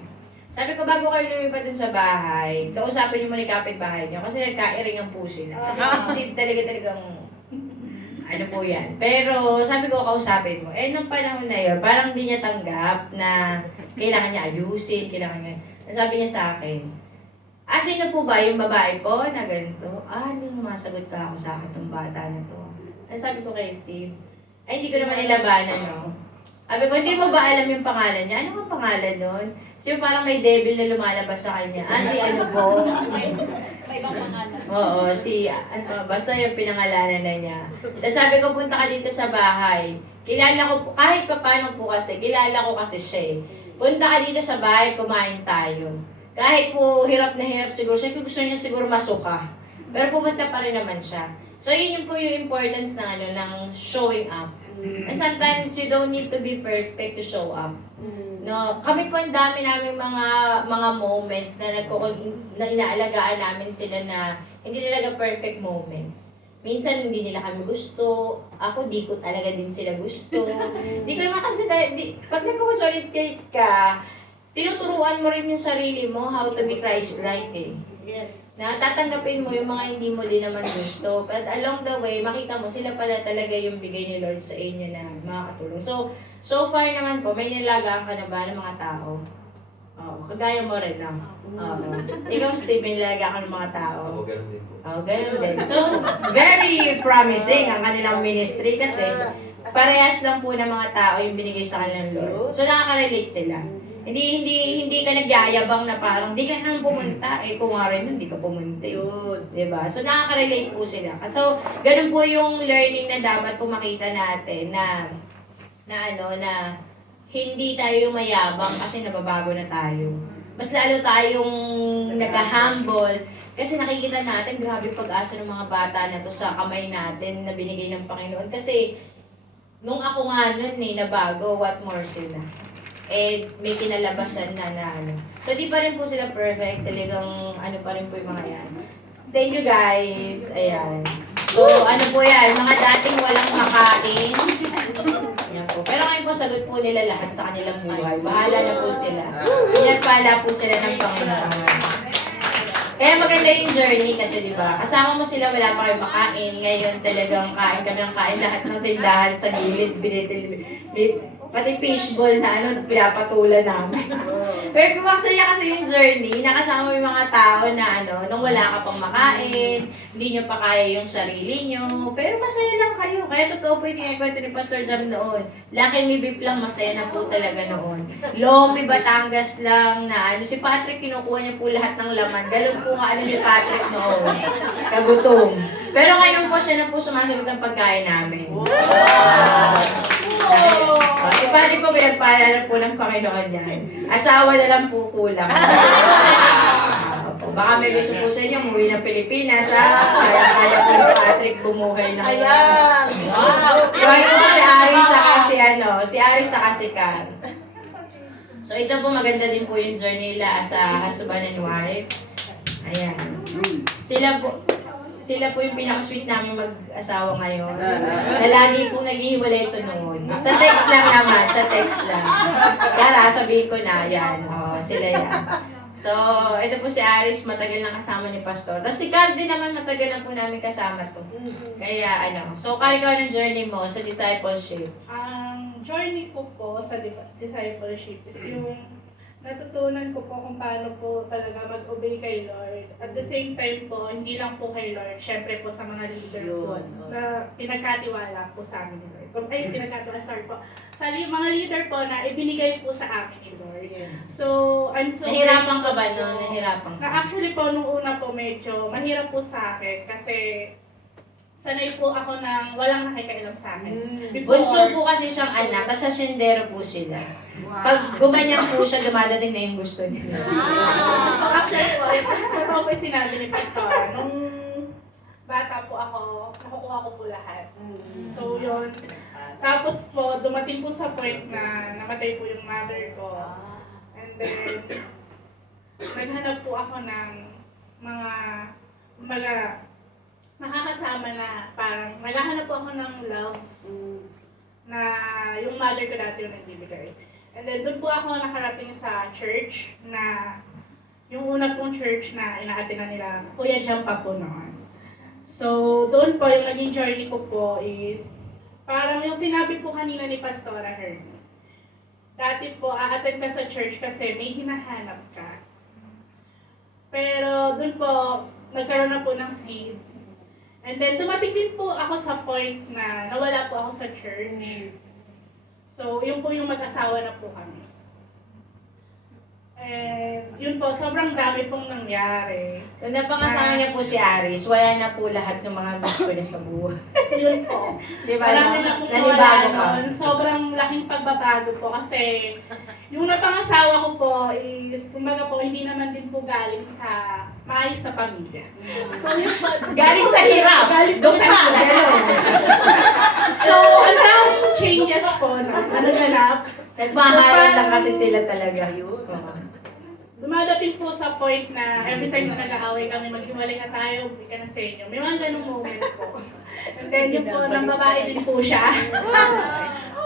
Sabi ko, bago kayo lumipat dun sa bahay, kausapin niyo muna yung kapitbahay niyo kasi nagkairingan po sila. Kasi si Steve talagang... Ano po yan. Pero sabi ko, kausapin mo. Nung panahon na yun, parang hindi niya tanggap na kailangan niya ayusin, kailangan niya... Sabi niya sa akin, sino po ba yung babae po na ganito? Hindi masagot ka ako sa akin itong bata na to. Sabi ko kay Steve, hindi ko naman nilabanan, no? Sabi ko, hindi mo ba alam yung pangalan niya? Ano ang pangalan nun? Kasi parang may devil na lumalabas sa kanya. Si ano po? Oo, basta yung pinangalanan na niya. Tapos sabi ko, punta ka dito sa bahay. Kilala ko po, kahit pa paano po kasi, kilala ko kasi siya eh. Punta ka dito sa bahay, kumain tayo. Kahit po hirap na hirap siguro siya, gusto niya siguro masuka. Pero pumunta pa rin naman siya. So yun po yung importance ng showing up. And sometimes you don't need to be perfect to show up. No, kami po ang dami naming mga moments na inaalagaan namin sila na hindi talaga perfect moments. Minsan hindi nila kami gusto, ako di ko talaga din sila gusto. Di ko naman kasi, pag nagko-consolidate ka, tinuturuan mo rin yung sarili mo how to be Christ-like eh. Yes. Na tatanggapin mo yung mga hindi mo din naman gusto. But along the way, makita mo sila pala talaga yung bigay ni Lord sa inyo na makakatulong. So far naman po, may nilagaan ka na ba ng mga tao? Oo, kagaya mo rin lang. Oo. Ikaw, Steve, may nilagaan ka ng mga tao? Ako, ganun din po. Oo, ganun din. So, very promising ang kanilang ministry kasi parehas lang po ng mga tao yung binigay sa kanilang Lord. So, nakaka-relate sila. Hindi ka nagyayabang na parang di ka nang pumunta. Kung nga rin nun, di ka pumunta yun. Diba? So, nakaka-relate po sila. So, ganun po yung learning na dapat po makita natin na hindi tayo mayabang kasi nababago na tayo. Mas lalo tayong nag-humble kasi nakikita natin grabe pag-asa ng mga bata na to sa kamay natin na binigay ng Panginoon. Kasi, nung ako nga nun nabago, what more sila? May kinalabasan na So, di pa rin po sila perfect. Talagang, pa rin po yung mga yan. Thank you, guys. Ayan. So, po yan? Mga dating walang makain. Yan po. Pero ngayon po, sagot po nila lahat sa kanilang buhay. Bahala na po sila. Pinagpala po sila ng Panginoon. Kaya maganda yung journey kasi, di ba? Kasama mo sila, wala pa kayo makain. Ngayon talagang kain ka ng kain. Lahat ng tindahan sa gilid, pati fishball na pinapatulan namin. Pero masaya kasi yung journey, nakasama mo yung mga tao na nung wala ka pang makain, hindi nyo pa kaya yung sarili nyo, pero masaya lang kayo. Kaya totoo po yung kinikwento ni Pastor Jam noon. Lucky Me Beef lang, masaya na po talaga noon. Lomi Batangas lang na si Patrick kinukuha niya po lahat ng laman. Galong po nga si Patrick noon. Kagutom. Pero ngayon po siya na po sumasagot ng pagkain namin. Si Padre po, pinagpala na po ng Panginoon yan. Asawa na lang po kulang. Baka may gusto po sa inyo, umuwi ng Pilipinas, ha? Kaya po ni Patrick bumuhay na. Ayan! Kaya po si Aris saka si Aris saka si Car. So ito po maganda din po yung journey nila as a husband and wife. Ayan. Sila po yung pinaka-sweet namin mag-asawa ngayon. Na lagi po naghihiwalay ito noon. Sa text lang naman, sa text lang. Kaya sabihin ko na, yan. Oh, sila yan. So, ito po si Aris, matagal na kasama ni Pastor. Tapos si Cardi naman, matagal na po namin kasama to. Kaya so kaya ikaw ng journey mo sa discipleship. Ang journey ko po sa discipleship is yung natutunan ko po kung paano po talaga mag-obey kay Lord. At the same time po, hindi lang po kay Lord, syempre po sa mga leader po na pinagkatiwala po sa amin ni Lord. Pinagkatiwala, sorry po. Sa mga leader po na ibinigay po sa amin ni Lord. So, I'm so Nahirapan ka ba grateful no? po. Nahirapan ka? Actually po, nung una po medyo mahirap po sa akin kasi sanay po ako ng walang nakikialam sa akin. Bunso po kasi siyang anak, tapos asyendero po sila. Pag gumanyan po siya, dumadating na yung gusto niya. Actually po, totoo po yung sinabi ni Pastor. Nung bata po ako, nakukuha ko po lahat. So yun. Tapos po, dumating po sa point na namatay po yung mother ko. And then, naghanap po ako ng mga makakasama na parang naghahanap po ako ng love na yung mother ko dati yung nagbibigay. And then doon po ako nakarating sa church na yung una pong church na inaatinan nila, Kuya Jampa po noon. So doon po yung naging journey ko po is parang yung sinabi po kanina ni Pastora Hermie. Dati po aattend ka sa church kasi may hinahanap ka. Pero doon po nagkaroon na po ng seed. And then dumating din po ako sa point na nawala po ako sa church. So, yun po yung mag-asawa na po kami. And yun po, sobrang dami pong nangyari. Nung napangasawa niya po si Aris, wala na po lahat ng mga gusto niya sa buhay. Yun po. Di ba? Marami na pong Nanibago nawala ka. noon. Sobrang laking pagbabago po kasi yung napangasawa ko po is, kumbaga po, hindi naman din po galing sa maayos na pamilya. So, yun po. Galing sa hirap. Galing po sa Dukha. hirap. So, ang daming changes po na naganap. Nagmahalan lang kasi sila talaga. Dumadating po sa point na every time na nag-aaway kami, maghiwalay na tayo, uwi ka na sa inyo. May mga ganung moment po. And then yun po, ng babae din po siya.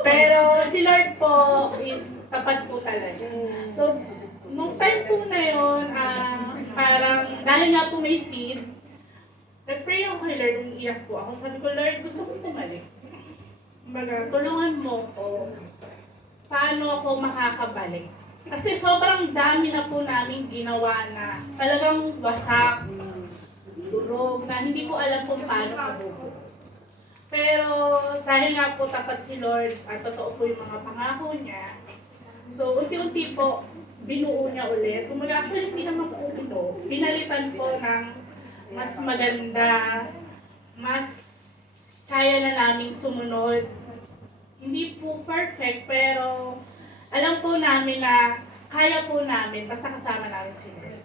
Pero si Lord po is tapat po talaga. So, nung time po na yun, parang dahil nga po may seed, nag-pray ako kay Lord, umiiyak po ako. Sabi ko, Lord, gusto kong bumalik. Kumbaga, tulungan mo ko. Paano ako makakabalik? Kasi sobrang dami na po namin ginawa na talagang wasak, durog, na hindi ko alam kung paano mabubuo. Pero dahil nga po tapat si Lord at totoo po yung mga pangako niya, so unti-unti po binuo niya ulit. Kung actually hindi naman po binuo, pinalitan po ng mas maganda, mas kaya na naming sumunod. Hindi po perfect, pero alam po namin na kaya po namin basta kasama namin si Lord.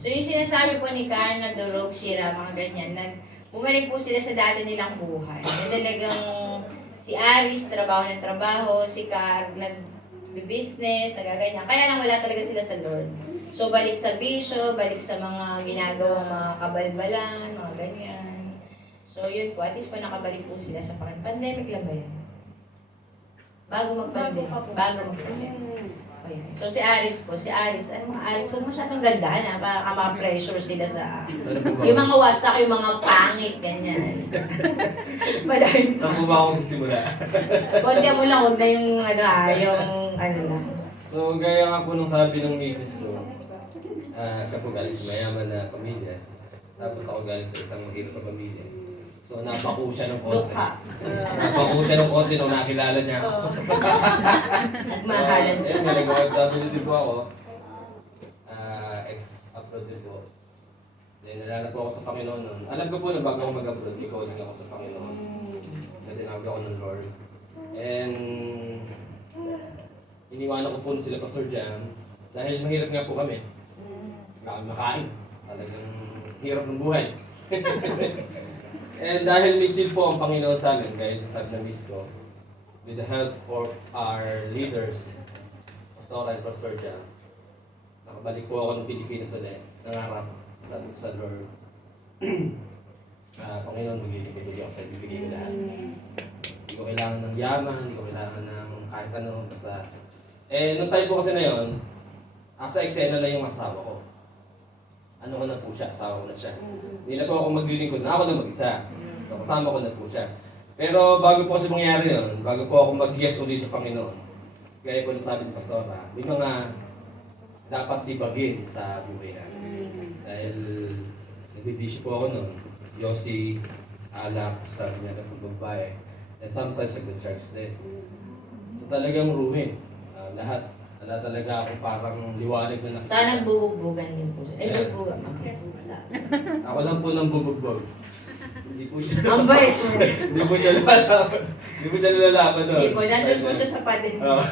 So yung sinasabi po ni Karen na durog, sira, mga ganyan, bumalik po sila sa dati nilang buhay. Na talagang si Aris, trabaho ng trabaho, si Car, nag-business, nagaganyan. Kaya lang wala talaga sila sa Lord. So balik sa bisyo, balik sa mga ginagawang mga kabalbalan, mga ganyan. So yun po, at least po nakabalik po sila sa pandemic lang ba yun? Bago mag-pandemic. Bago mag-pandemic. Ayan. So si Aris, ano mga Aris, huwag masyadong gandahan ha, para ka ma-pressure sila sa, yung mga wasak, yung mga pangit, ganyan. Madami. Saan po ba akong sisimula? Konti mo lang, huwag na yung lang. So, gaya nga po nung sabi ng misis ko, siya po galing sa mayaman na pamilya. Tapos ako galing sa isang mahirap na pamilya. So, napako siya ng konti. Dukha. Napako siya ng konti nung nakilala niya ako. Nagmahalan So, sila. nag-OFW din po ako. Ex-upload din po. Then, nalala po ako sa Panginoon noon. Alam ko po na bago ako mag-upload, ikaw din ako sa Panginoon. Na tinawag ako ng Lord. And, iniwanan ko po sila Pastor Jam. Dahil mahirap nga po kami. Makain. Talagang hirap ng buhay. And dahil miss po ang Panginoon sa amin, dahil sa sabi na miss ko, with the help of our leaders, Pastor and Pastor Jan, nakabalik po ako ng Pilipinas ulit. Nangarap, sabi ko sa Lord, Panginoon, magbibigay ako sa ibibigay ko lahat. Hindi ko kailangan ng yaman, hindi ko kailangan ng kahit ano, basta. Nung time po kasi na yun, asa eksena na yung asawa ko. Ano ko na po siya, asawa ko na siya. Hindi na po ako maglilingkod na ako na mag-isa. So kasama ko na po siya. Pero bago po kasi mangyari yun, bago po ako mag-yes ulit sa Panginoon, gaya po sabi ni Pastora, may mga dapat tibagin sa buhay namin. Dahil nagbibisyo po ako nun, Yossi, alak, sabi niya na pagbabae, and sometimes nag-church din. So talagang ruin. Lahat. Wala talaga ako parang liwanag na Saan nagbubugbugan din po siya? Bugbugan. Ako lang po nang bubugbog. Hindi po siya. Ang bait mo. Hindi po siya lalaban. Hindi po siya lalaban doon. Hindi po, nandun po siya sa patin. Oo.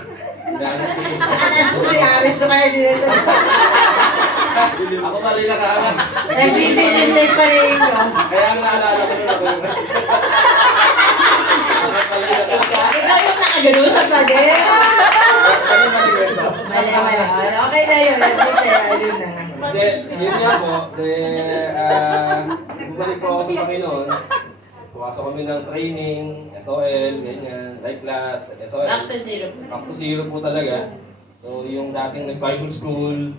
Inaanap ko po siya. Atas po si Aris na kaya din sa Ako pa rin nakaalam. Nagbibilin pa rin ko. Kaya ang naalala ko nun ako yung... Ako pa rin nakaalam. Ikaw yung nakagano sa patin. Ano ba yung kwento? Mali. Okay na yun. At least, ano na. Hindi, yun nga po. Bumalik po ako sa Panginoon. Pumasok kami ng training, SOL, ganyan, life class, SOL. Back to zero. Back to zero po talaga. So yung dating nag-Bible school,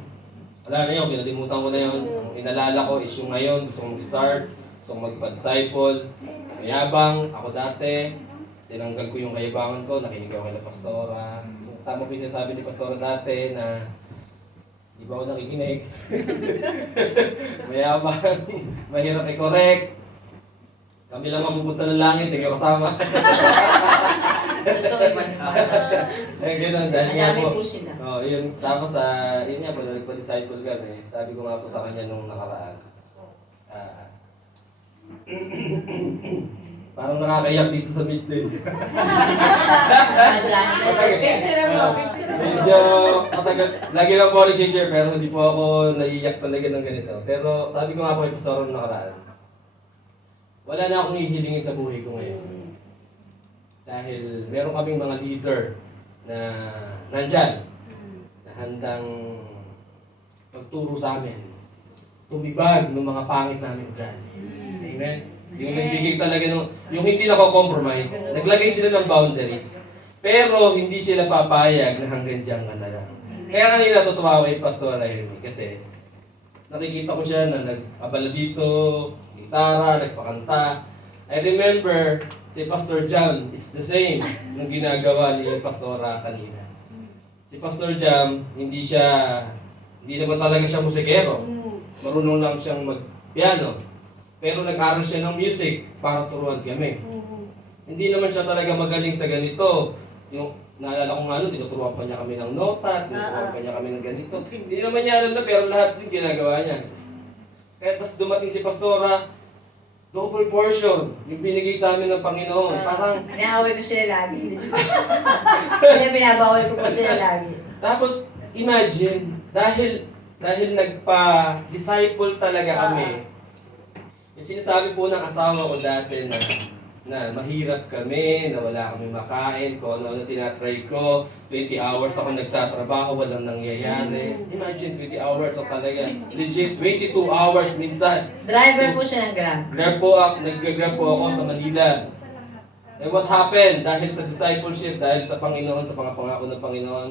wala na yun, pinalimutan ko na yun. Ang inalala ko is yung ngayon, gusto kong mag-start, gusto kong magpa-disciple. Mayabang, ako dati, tinanggal ko yung kayabangan ko, nakinig ako kay Pastora. Tama po yung sinasabi ni Pastora dati na di ba ako nakikinig? Mayabang, mahirap i-correct. Kami lang mapupunta ng langit, hindi ko kasama. Ito, iba naman. Gano'n, dahil nga Madami po. po sila. Yun, tapos yun nga po, nagpa-disciple kami. Sabi ko nga po sa kanya nung nakaraan. Parang nakakayak dito sa Misty. Picture mo. Medyo matagal. Lagi lang po ako nag-share pero hindi po ako naiiyak talaga ng ganito. Pero sabi ko nga po kay Pastor nung nakaraan, wala na akong hihilingin sa buhay ko ngayon. Dahil meron kaming mga leader na nandyan, na handang magturo sa amin, tumibag ng mga pangit namin ugali. Amen? Yung nagbigay talaga yung hindi nako-compromise, naglagay sila ng boundaries, pero hindi sila papayag na hanggang dyan ka na lang. Kaya kanina natutuwa ko kay Pastor Amy kasi nakikita ko siya na nag-abala dito, gitara, nagpakanta. I remember si Pastor Jam, it's the same nung ginagawa ni Pastora kanina. Si Pastor Jam, hindi naman talaga siya musikero. Marunong lang siyang mag-piano. Pero nag-aral siya ng music para turuan kami. Hindi naman siya talaga magaling sa ganito. Yung naalala ko nga tinuturuan pa niya kami ng nota, tinuturuan pa niya kami ng ganito. Hindi naman niya alam na pero lahat yung ginagawa niya. Kaya tapos dumating si Pastora, double portion, yung binigay sa amin ng Panginoon. Parang, Pinaaway ko sila lagi. Kaya pinabawal ko po sila lagi. tapos imagine, dahil nagpa-disciple talaga kami, yung sinasabi po ng asawa ko dati na mahirap kami, na wala kami makain, kung ano tinatry ko, 20 hours ako nagtatrabaho, walang nangyayari. Imagine 20 hours ako talaga, legit, 22 hours minsan. Driver po siya ng Grab. Nag-grab po ako sa Manila. And what happened? Dahil sa discipleship, dahil sa Panginoon, sa mga pangako ng Panginoon,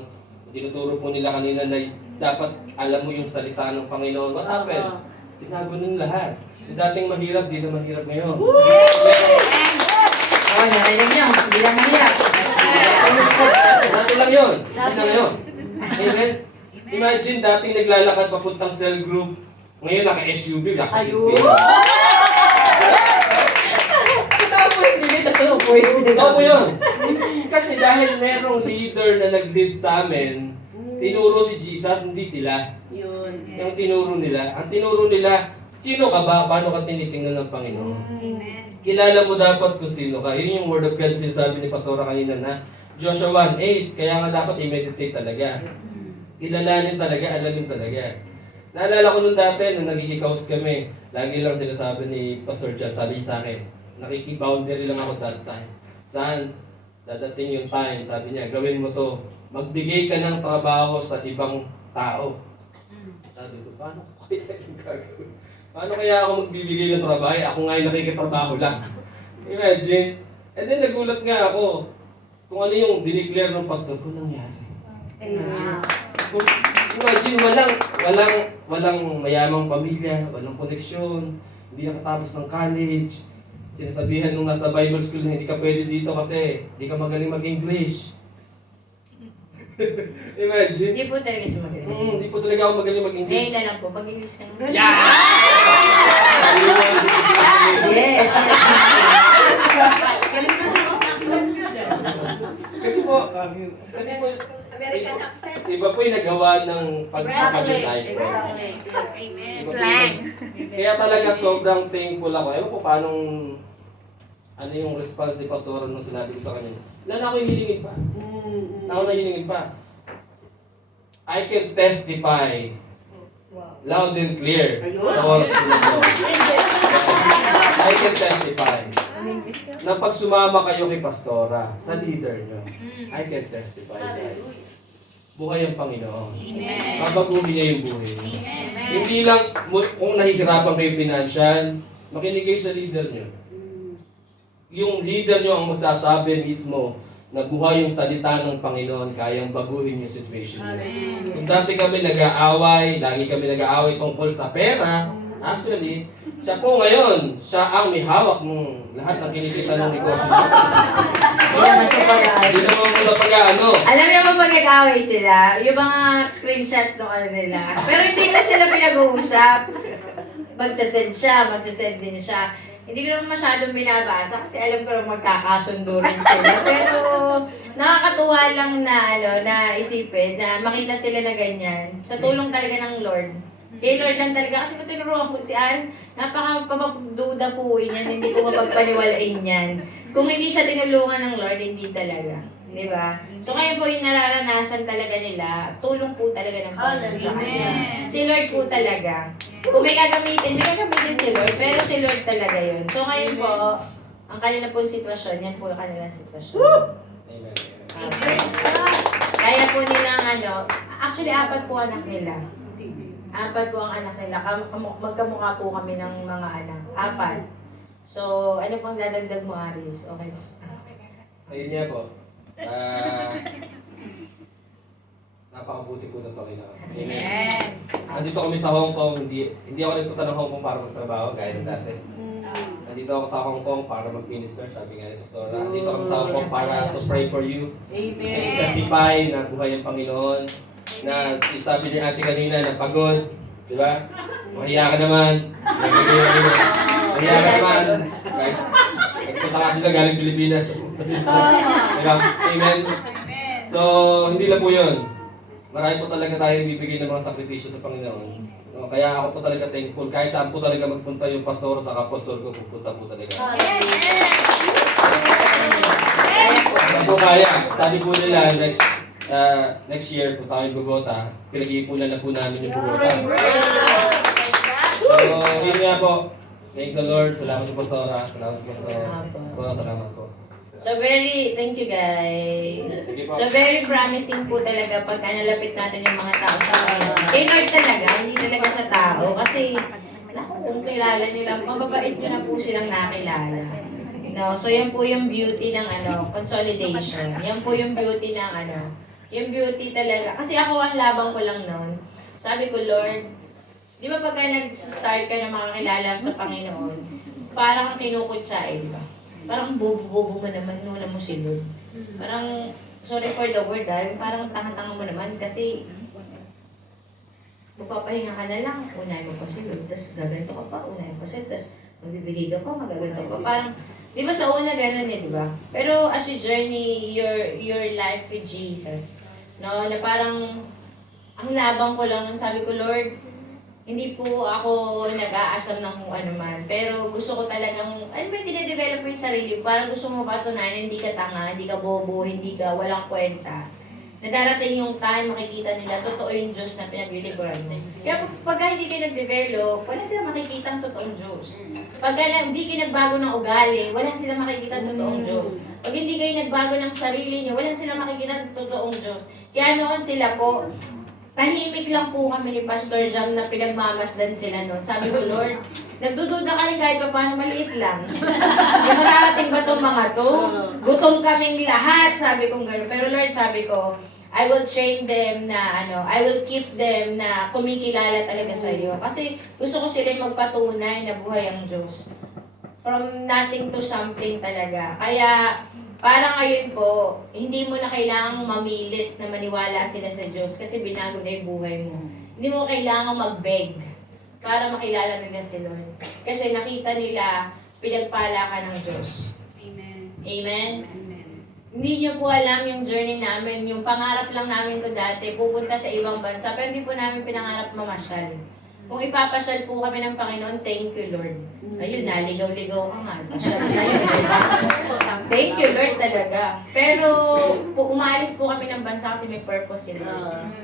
tinuturo po nila kanina na dapat alam mo yung salita ng Panginoon. What happened? Tinago nun lahat. Yung dating mahirap, di na mahirap ngayon. Oh, narinig niyo. Hindi lang mahirap. Dati lang yun. Dati lang yun. Amen? Imagine, dating naglalakad papuntang cell group. Ngayon, naka-SUV. Ayun! Totoo po yun. Hindi totoo po yun. Totoo po yun. Kasi dahil merong leader na nag-lead sa amin, tinuro si Jesus, hindi sila. Yung tinuro nila. Ang tinuro nila, sino ka ba? Paano ka tinitingnan ng Panginoon? Amen. Kilala mo dapat kung sino ka. Yun yung word of God sinasabi ni Pastora kanina na Joshua 1:8. Kaya nga dapat i-meditate talaga. Kilalanin talaga, alamin talaga. Naalala ko nung dati, nung nagkikikaus kami, lagi lang sinasabi ni Pastor John, sabi niya sa akin, nakikiboundary lang ako that time. Saan? Dadating yung time, sabi niya, gawin mo to. Magbigay ka ng trabaho sa ibang tao. Sabi ko, paano ko kaya yung gagawin? Paano kaya ako magbibigay ng trabaho? Ako nga yung nakikitrabaho lang. Imagine. And then nagulat nga ako kung ano yung dineclare ng pastor ko nangyari. Imagine, walang mayamang pamilya, walang koneksyon, hindi nakatapos ng college. Sinasabihan nung nasa Bible school na hindi ka pwede dito kasi hindi ka magaling mag-English. Imagine. Hindi po talaga siya magaling. Hindi po talaga ako magaling mag-English. Ngayon na lang po, mag-English ka na. Yes! Kasi po, American accent. iba po yung nagawa ng pag-disciple. Slang. Kaya talaga sobrang thankful ako. Ewan ko paano, ano yung response ni Pastor nung sinabi ko sa kanya. Ilan ako yung hilingin pa? Ako na hilingin pa. I can testify loud and clear sa oras ko na to. I can testify na pag sumama kayo kay Pastora, sa leader nyo, I can testify, guys. Buhay ang Panginoon. Babaguhin niya yung buhay niyo. Hindi lang kung nahihirapan kayo financial, makinig kayo sa leader nyo. Yung leader nyo ang magsasabi mismo na buhay yung salita ng Panginoon, kayang baguhin yung situation nyo. Kung dati kami nag-aaway, lagi kami nag-aaway tungkol sa pera, actually, siya po ngayon, siya ang may hawak ng lahat ng kinikita ng negosyo. Hindi naman siya pag-aaway. Hindi naman mo na pag-ano. Alam niyo ba pag nag-away sila, yung mga screenshot ng ano nila. Pero hindi na sila pinag-uusap. Magsasend siya, magsasend din siya. Hindi ko naman masyadong binabasa kasi alam ko lang magkakasundo rin sila. Pero nakakatuwa lang na na isipin na makita sila na ganyan. Sa tulong talaga ng Lord. Kay Lord lang talaga. Kasi kung tinuruan ko si Aris, napaka-pamaduda po yan. Hindi ko mapagpaniwalain yan. Kung hindi siya tinulungan ng Lord, hindi talaga. Di ba? So ngayon po yung nararanasan talaga nila, tulong po talaga ng Panginoon sa kanila. Si Lord po talaga. Kung may gagamitin si Lord, pero si Lord talaga yun. So ngayon po, ang kanila po sitwasyon, yan po yung kanilang sitwasyon. Amen. Okay. Kaya po nilang actually 4 po anak nila. 4 po ang anak nila. Magkamukha po kami ng mga anak. 4. So, ano pang dadagdag mo, Aris? Okay. Ayun niya po. Napakabuti po ng Panginoon. Amen. Nandito kami sa Hong Kong. Hindi ako nagpunta ng Hong Kong para magtrabaho, gaya ng dati. Nandito ako sa Hong Kong para mag-minister, sabi nga ni Pastor. Nandito kami sa Hong Kong para to pray for you. Amen. Testify na buhay ang Panginoon. Na sabi ni ate kanina na pagod. Di ba? Mahiya ka naman. Mahiya ka naman. Kahit nagpunta ka sila galing Pilipinas. Diba? Amen. So, hindi lang po yun. Marami po talaga tayong bibigay ng mga sakripisyo sa Panginoon. No, kaya ako po talaga thankful. Kahit saan po talaga magpunta yung pastor sa kapastor ko, pupunta po talaga. Kaya po kaya. Sabi po nila, next year po tayo Bogota, pinag-iipunan na po namin yung Bogota. So, yun nga po. Thank the Lord. Salamat po, Pastora. Salamat po, Pastora. Pastora, salamat po. So thank you guys. Sige po. So very promising po talaga pagka nalapit natin yung mga tao sa Panginoon. Kay Lord talaga, hindi talaga sa tao. Kasi, naku, kung kilala nyo lang, mababait nyo na po silang nakilala. No? So yan po yung beauty ng consolidation. Yan po yung beauty ng yung beauty talaga. Kasi ako ang labang ko lang noon. Sabi ko, Lord, di ba pagka nag-start ka na makakilala sa Panginoon, parang kang kinukutsain, di ba? Parang bobo-bobo mo naman, wala mo si Lord. Parang, sorry for the word parang tanga-tanga mo naman kasi magpapahinga ka na lang, unahin mo pa si Lord, tapos gaganto ka pa, unahin pa si Lord, tapos magbibigay ka pa, magaganto ka pa. Parang, di ba sa una gano'n di ba? Pero as you journey your life with Jesus, no, na parang, ang labang ko lang nun, sabi ko, Lord, hindi po ako nag-aasam ng kung ano man. Pero gusto ko talagang, dinedevelop ko yung sarili. Parang gusto mo patunayan, hindi ka tanga, hindi ka bobo, hindi ka walang kwenta. na darating yung time, makikita nila, totoo yung Diyos na pinaglilingkuran mo. Kaya pagka hindi kayo nag-develop, wala sila makikita ang totoong Diyos. Pagka hindi kayo nagbago ng ugali, wala sila makikita ang totoong Diyos. Pag hindi kayo nagbago ng sarili niyo, wala sila makikita ang totoong Diyos. Kaya noon sila po, tahimik lang po kami ni Pastor Jam na pinagmamasdan sila noon. Sabi ko, Lord, nagdududa ka rin kahit pa paano maliit lang. Di makarating ba itong mga to? Gutom kaming lahat, sabi ko gano'n. Pero Lord, sabi ko, I will train them na I will keep them na kumikilala talaga sa iyo. Kasi gusto ko sila magpatunay na buhay ang Diyos. From nothing to something talaga. Kaya, parang ngayon po, hindi mo na kailangang mamilit na maniwala sila sa Diyos kasi binago na yung buhay mo. Hindi mo kailangang mag-beg para makilala nila si Lord. Kasi nakita nila, pinagpala ka ng Diyos. Amen. Amen? Amen. Hindi nyo po alam yung journey namin, yung pangarap lang namin ko dati, pupunta sa ibang bansa, pero hindi po namin pinangarap mamasyal. Kung ipapasyal po kami ng Panginoon, thank you Lord. Ayun, naligaw-ligaw ka nga. Pasyal na yun, diba? Thank you Lord talaga. Pero umalis po kami ng bansa kasi may purpose yun.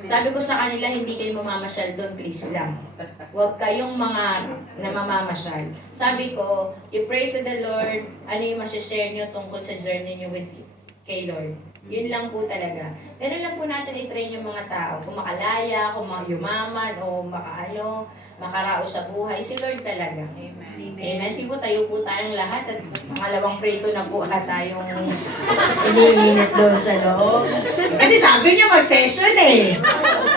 Sabi ko sa kanila, hindi kayo mamamasyal doon, please lang. Huwag kayong mga namamamasyal. Sabi ko, you pray to the Lord, ano yung masishare nyo tungkol sa journey nyo with kay Lord. Yun lang po talaga. Ganun lang po natin i-train yung mga tao. Kung makalaya, kung yumaman, o makaraos sa buhay. Si Lord talaga. Amen. Amen. Sige po, tayo po tayong lahat at pangalawang prito na po tayong iniinit doon sa loob. Kasi sabi niyo mag-session eh.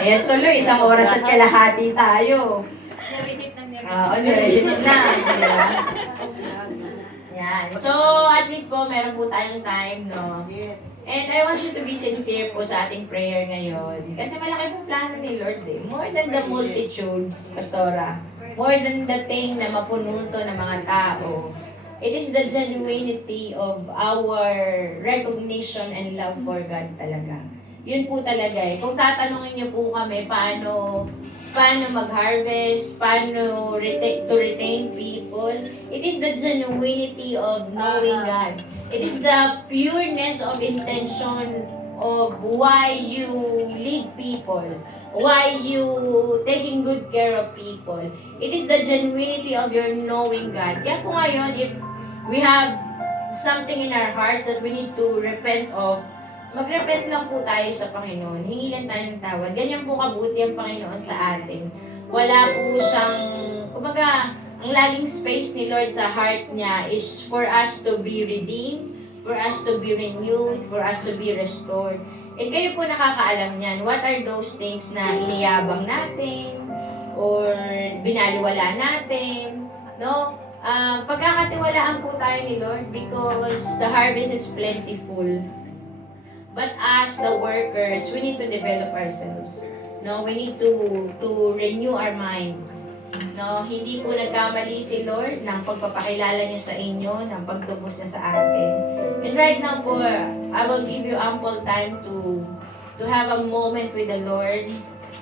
Ayan tuloy, 1 oras at kalahati tayo. Narinig ng Narinig na. Diba? Yan. So, at least po, meron po tayong time, no? Yes. And I want you to be sincere po sa ating prayer ngayon. Kasi malaki po plano ni Lord eh. More than the multitudes, Pastora. More than the thing na mapunuto ng mga tao. It is the genuinity of our recognition and love for God talaga. Yun po talaga eh. Kung tatanungin niyo po kami paano mag-harvest, paano to retain people, it is the genuinity of knowing God. It is the pureness of intention of why you lead people, why you taking good care of people. It is the genuinity of your knowing God. Kaya po ngayon, if we have something in our hearts that we need to repent of, mag-repent lang po tayo sa Panginoon. Hingi lang tayo ng tawad. Ganyan po kabuti ang Panginoon sa atin. Wala po siyang, kumbaga, ang laging space ni Lord sa heart niya is for us to be redeemed, for us to be renewed, for us to be restored. And kayo po nakakaalam niyan, what are those things na iniyabang natin, or binaliwala natin, no? Pagkakatiwalaan po tayo ni Lord because the harvest is plentiful. But as the workers, we need to develop ourselves. No, we need to renew our minds. No, hindi po nagkamali si Lord ng pagpapakilala niya sa inyo, ng pagtubos niya sa atin. And right now po, I will give you ample time to have a moment with the Lord.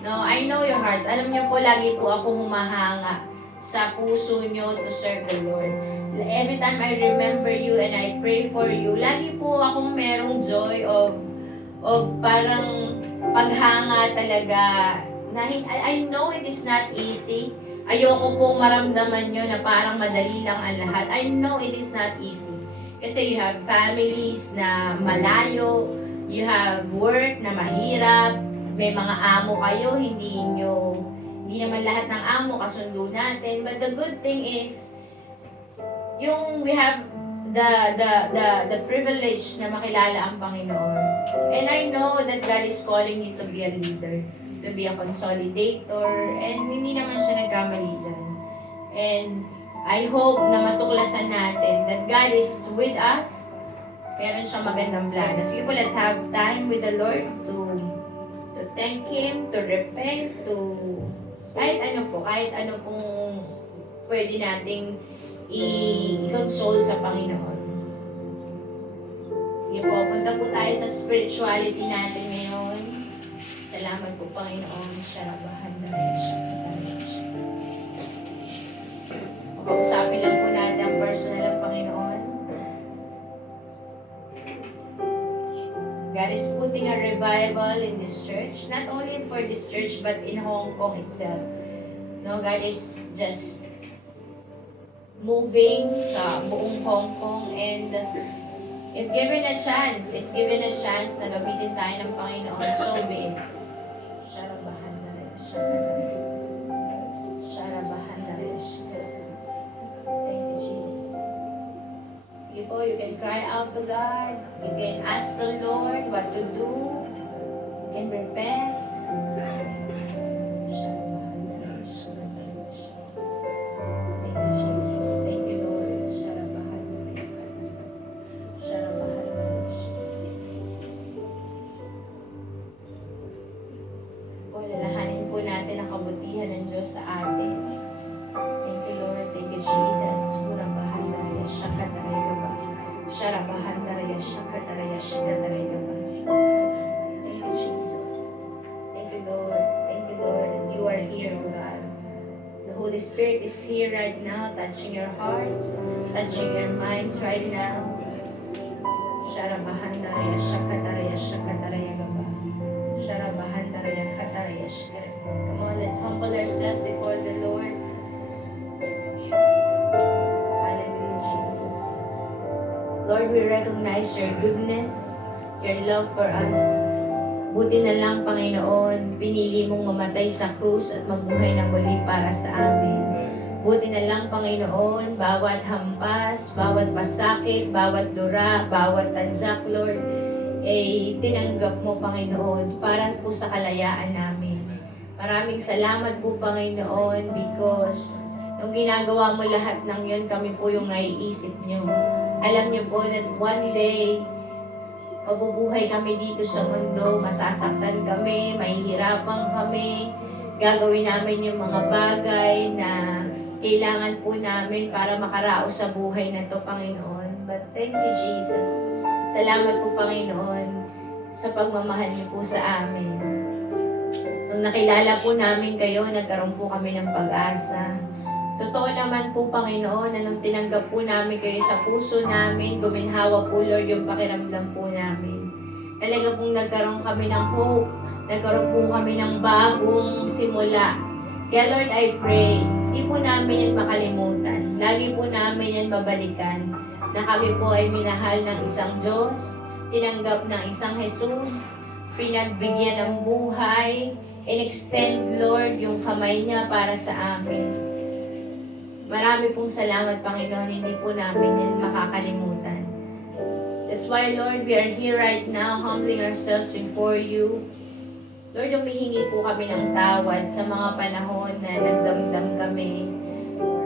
No, I know your hearts. Alam niyo po, lagi po ako humahanga sa puso niyo to serve the Lord. Every time I remember you and I pray for you, lagi po akong merong joy of parang paghanga talaga. I know it is not easy. Ayoko pong maramdaman nyo na parang madali lang ang lahat. I know it is not easy. Kasi you have families na malayo, you have work na mahirap, may mga amo kayo, hindi naman lahat ng amo kasundo natin. But the good thing is, we have the privilege na makilala ang Panginoon. And I know that God is calling you to be a leader, to be a consolidator, and hindi naman siya nagkamali dyan. And I hope na matuklasan natin that God is with us. Meron siyang magandang plano. Sige po, let's have time with the Lord to thank Him, to repent, to kahit ano pong pwede nating i-console sa Panginoon. Sige po, punta po tayo sa spirituality natin ngayon. Salamat po, Panginoon. Sharabahan na rin siya. Pag-usapin lang po natin ang personal ng Panginoon. God is putting a revival in this church, not only for this church but in Hong Kong itself. No, God is just moving sa buong Hong Kong, and if given a chance na gamitin tayo ng Panginoon, so be it. Thank you, Jesus. Sige po, you can cry out to God. You can ask the Lord what to do. You can repent. Thank you, Jesus. Thank you, Lord. Po, lalahanin po natin ang kabutihan ng Diyos sa atin. Thank you, Lord. Thank you, Jesus. Urabahandaraya, shakatarayaba. Sharabahandaraya, shakataraya, shakatarayaba. Thank you, Jesus. Thank you, Lord. Thank you, Lord, that you are here, O God. The Holy Spirit is here right now, touching your hearts, touching your minds right now. Sharabahandaraya, shakataraya, shakatarayaba. Sharabahandaraya, kataraya, shakataraya. Come on, let's humble ourselves before the Lord. Hallelujah, Jesus. Lord, we recognize your goodness, your love for us. Buti na lang, Panginoon, pinili mong mamatay sa krus at mabuhay na muli para sa amin. Buti na lang, Panginoon, bawat hampas, bawat pasakit, bawat dura, bawat tadyak, Lord, tinanggap mo, Panginoon, para po sa kalayaan namin. Maraming salamat po, Panginoon, because nung ginagawa mo lahat ng yun, kami po yung naiisip nyo. Alam nyo po that one day, mabubuhay kami dito sa mundo, masasaktan kami, mahihirapan kami, gagawin namin yung mga bagay na kailangan po namin para makaraos sa buhay na to, Panginoon. But thank you, Jesus. Salamat po, Panginoon, sa pagmamahal niyo po sa amin. Nung nakilala po namin kayo, nagkaroon po kami ng pag-asa. Totoo naman po, Panginoon, na nung tinanggap po namin kayo sa puso namin, guminhawa po, Lord, yung pakiramdam po namin. Talaga pong nagkaroon kami ng hope, nagkaroon po kami ng bagong simula. Kaya Lord, I pray, hindi po namin yan makalimutan. Lagi po namin yan babalikan, na kami po ay minahal ng isang Diyos, tinanggap ng isang Jesus, pinagbigyan ng buhay, in-extend, Lord, yung kamay niya para sa amin. Marami pong salamat, Panginoon, hindi po namin yan makakalimutan. That's why, Lord, we are here right now, humbling ourselves before you. Lord, humihingi po kami ng tawad sa mga panahon na nagdamdam kami.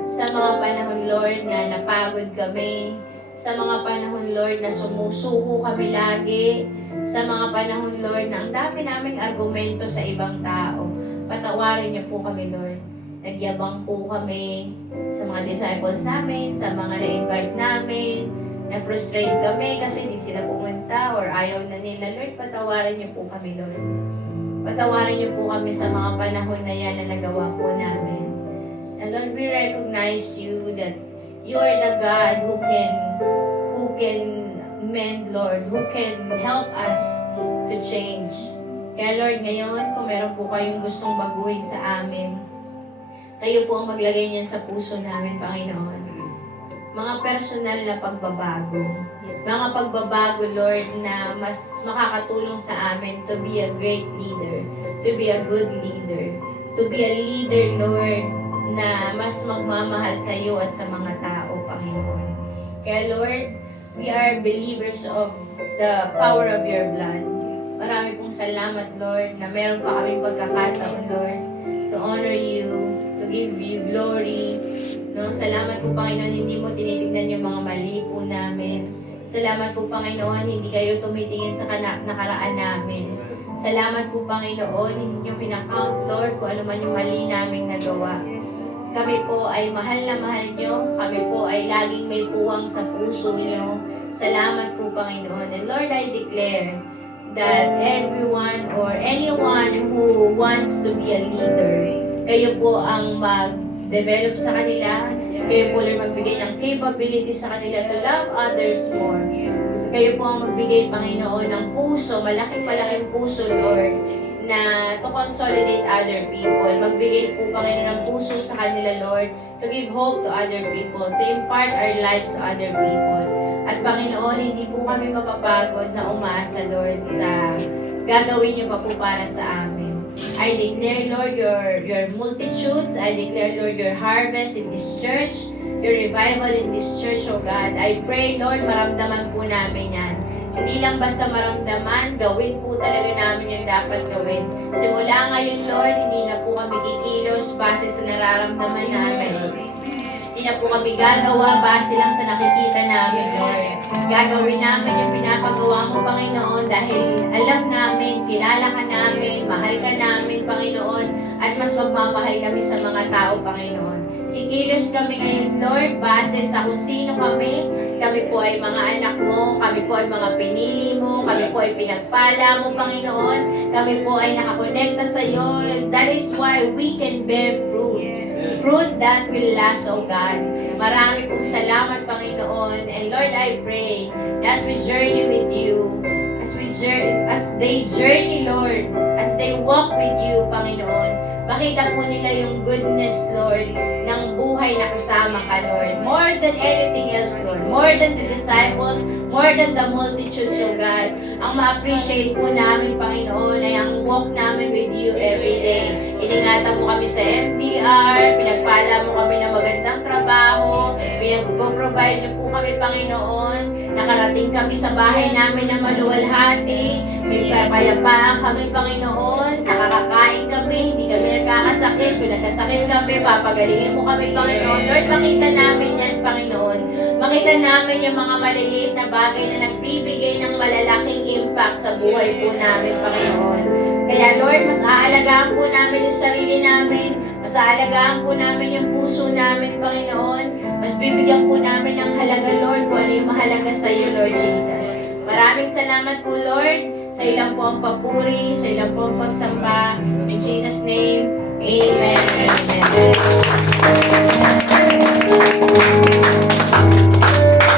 Sa mga panahon, Lord, na napagod kami. Sa mga panahon, Lord, na sumusuko kami lagi. Sa mga panahon, Lord, na ang dami naming argumento sa ibang tao. Patawarin niyo po kami, Lord. Nagyabang po kami sa mga disciples namin, sa mga na-invite namin, na-frustrate kami kasi hindi sila pumunta or ayaw na nila. Lord, patawarin niyo po kami, Lord. Patawarin niyo po kami sa mga panahon na yan na nagawa po namin. And Lord, we recognize you that you are the God who can mend, Lord, who can help us to change. Kaya Lord, ngayon, kung meron po kayong gustong baguhin sa amin, kayo po ang maglagay niyan sa puso namin, Panginoon. Mga personal na pagbabago. Mga pagbabago, Lord, na mas makakatulong sa amin to be a great leader, to be a good leader, to be a leader, Lord, na mas magmamahal sa iyo at sa mga tao, Panginoon. Kaya, Lord, we are believers of the power of your blood. Marami pong salamat, Lord, na meron pa kaming pagkakataon, Lord, to honor you, to give you glory. No, salamat po, Panginoon, hindi mo tinitignan yung mga mali po namin. Salamat po, Panginoon, hindi kayo tumitingin sa nakaraan namin. Salamat po, Panginoon, hindi nyo pinakount, Lord, kung ano man yung mali naming nagawa. Kami po ay mahal na mahal nyo. Kami po ay laging may puwang sa puso nyo. Salamat po, Panginoon. And Lord, I declare that everyone or anyone who wants to be a leader, kayo po ang mag-develop sa kanila. Kayo po, Lord, magbigay ng capability sa kanila to love others more, to kayo po ang magbigay, Panginoon, ng puso, malaking puso, Lord, na to consolidate other people. Magbigay po, Panginoon, ng puso sa kanila, Lord, to give hope to other people, to impart our lives to other people. At Panginoon, hindi po kami mapapagod na umaasa, Lord, sa gagawin niyo pa po para sa amin. I declare, Lord, your multitudes. I declare, Lord, your harvest in this church, your revival in this church, oh God. I pray, Lord, maramdaman po namin yan. Hindi lang basta maramdaman, gawin po talaga namin yung dapat gawin. Simula ngayon, Lord, hindi na po kami kikilos base sa nararamdaman namin. Hindi na po kami gagawa base lang sa nakikita namin, Lord. Gagawin namin yung pinapagawa mo, Panginoon, dahil alam namin, kilala ka namin, mahal ka namin, Panginoon, at mas magmamahal kami sa mga tao, Panginoon. Kikilos kami ngayon, Lord, base sa kung sino kami. Kami po ay mga anak mo, kami po ay mga pinili mo, kami po ay pinagpala mo, Panginoon. Kami po ay nakakonekta sa iyo. That is why we can bear fruit. Fruit that will last, oh God. Marami pong salamat, Panginoon. And Lord, I pray, as we journey with you, as they journey, Lord, as they walk with you, Panginoon, makita po nila yung goodness, Lord, ng buhay na kasama ka, Lord. More than anything else, Lord. More than the disciples, more than the multitudes, oh God. Ang ma-appreciate po namin, Panginoon, ay ang walk namin with you every day. Iningatan mo kami sa MDR, pinagpala mo kami ng magandang trabaho, pinag-provide niyo po kami, Panginoon. Nakarating kami sa bahay namin na maluwalhati. May kapayapaan kami, Panginoon. Nakakakain kami, hindi kami nagkakasakit. Kung nagkasakit kami, papagalingin mo kami, Panginoon. Lord, makita namin yan, Panginoon. Makita namin yung mga maliliit na bagay na nagbibigay ng malalaking impact sa buhay po namin, Panginoon. Kaya Lord, mas aalagaan po namin yung sarili namin. Mas aalagaan po namin yung puso namin, Panginoon. Mas bibigyan po namin ng halaga, Lord, kung ano yung mahalaga sa iyo, Lord Jesus. Maraming salamat po, Lord. Sa ilang po ang papuri, sa ilang po ang pagsamba. In Jesus' name, Amen.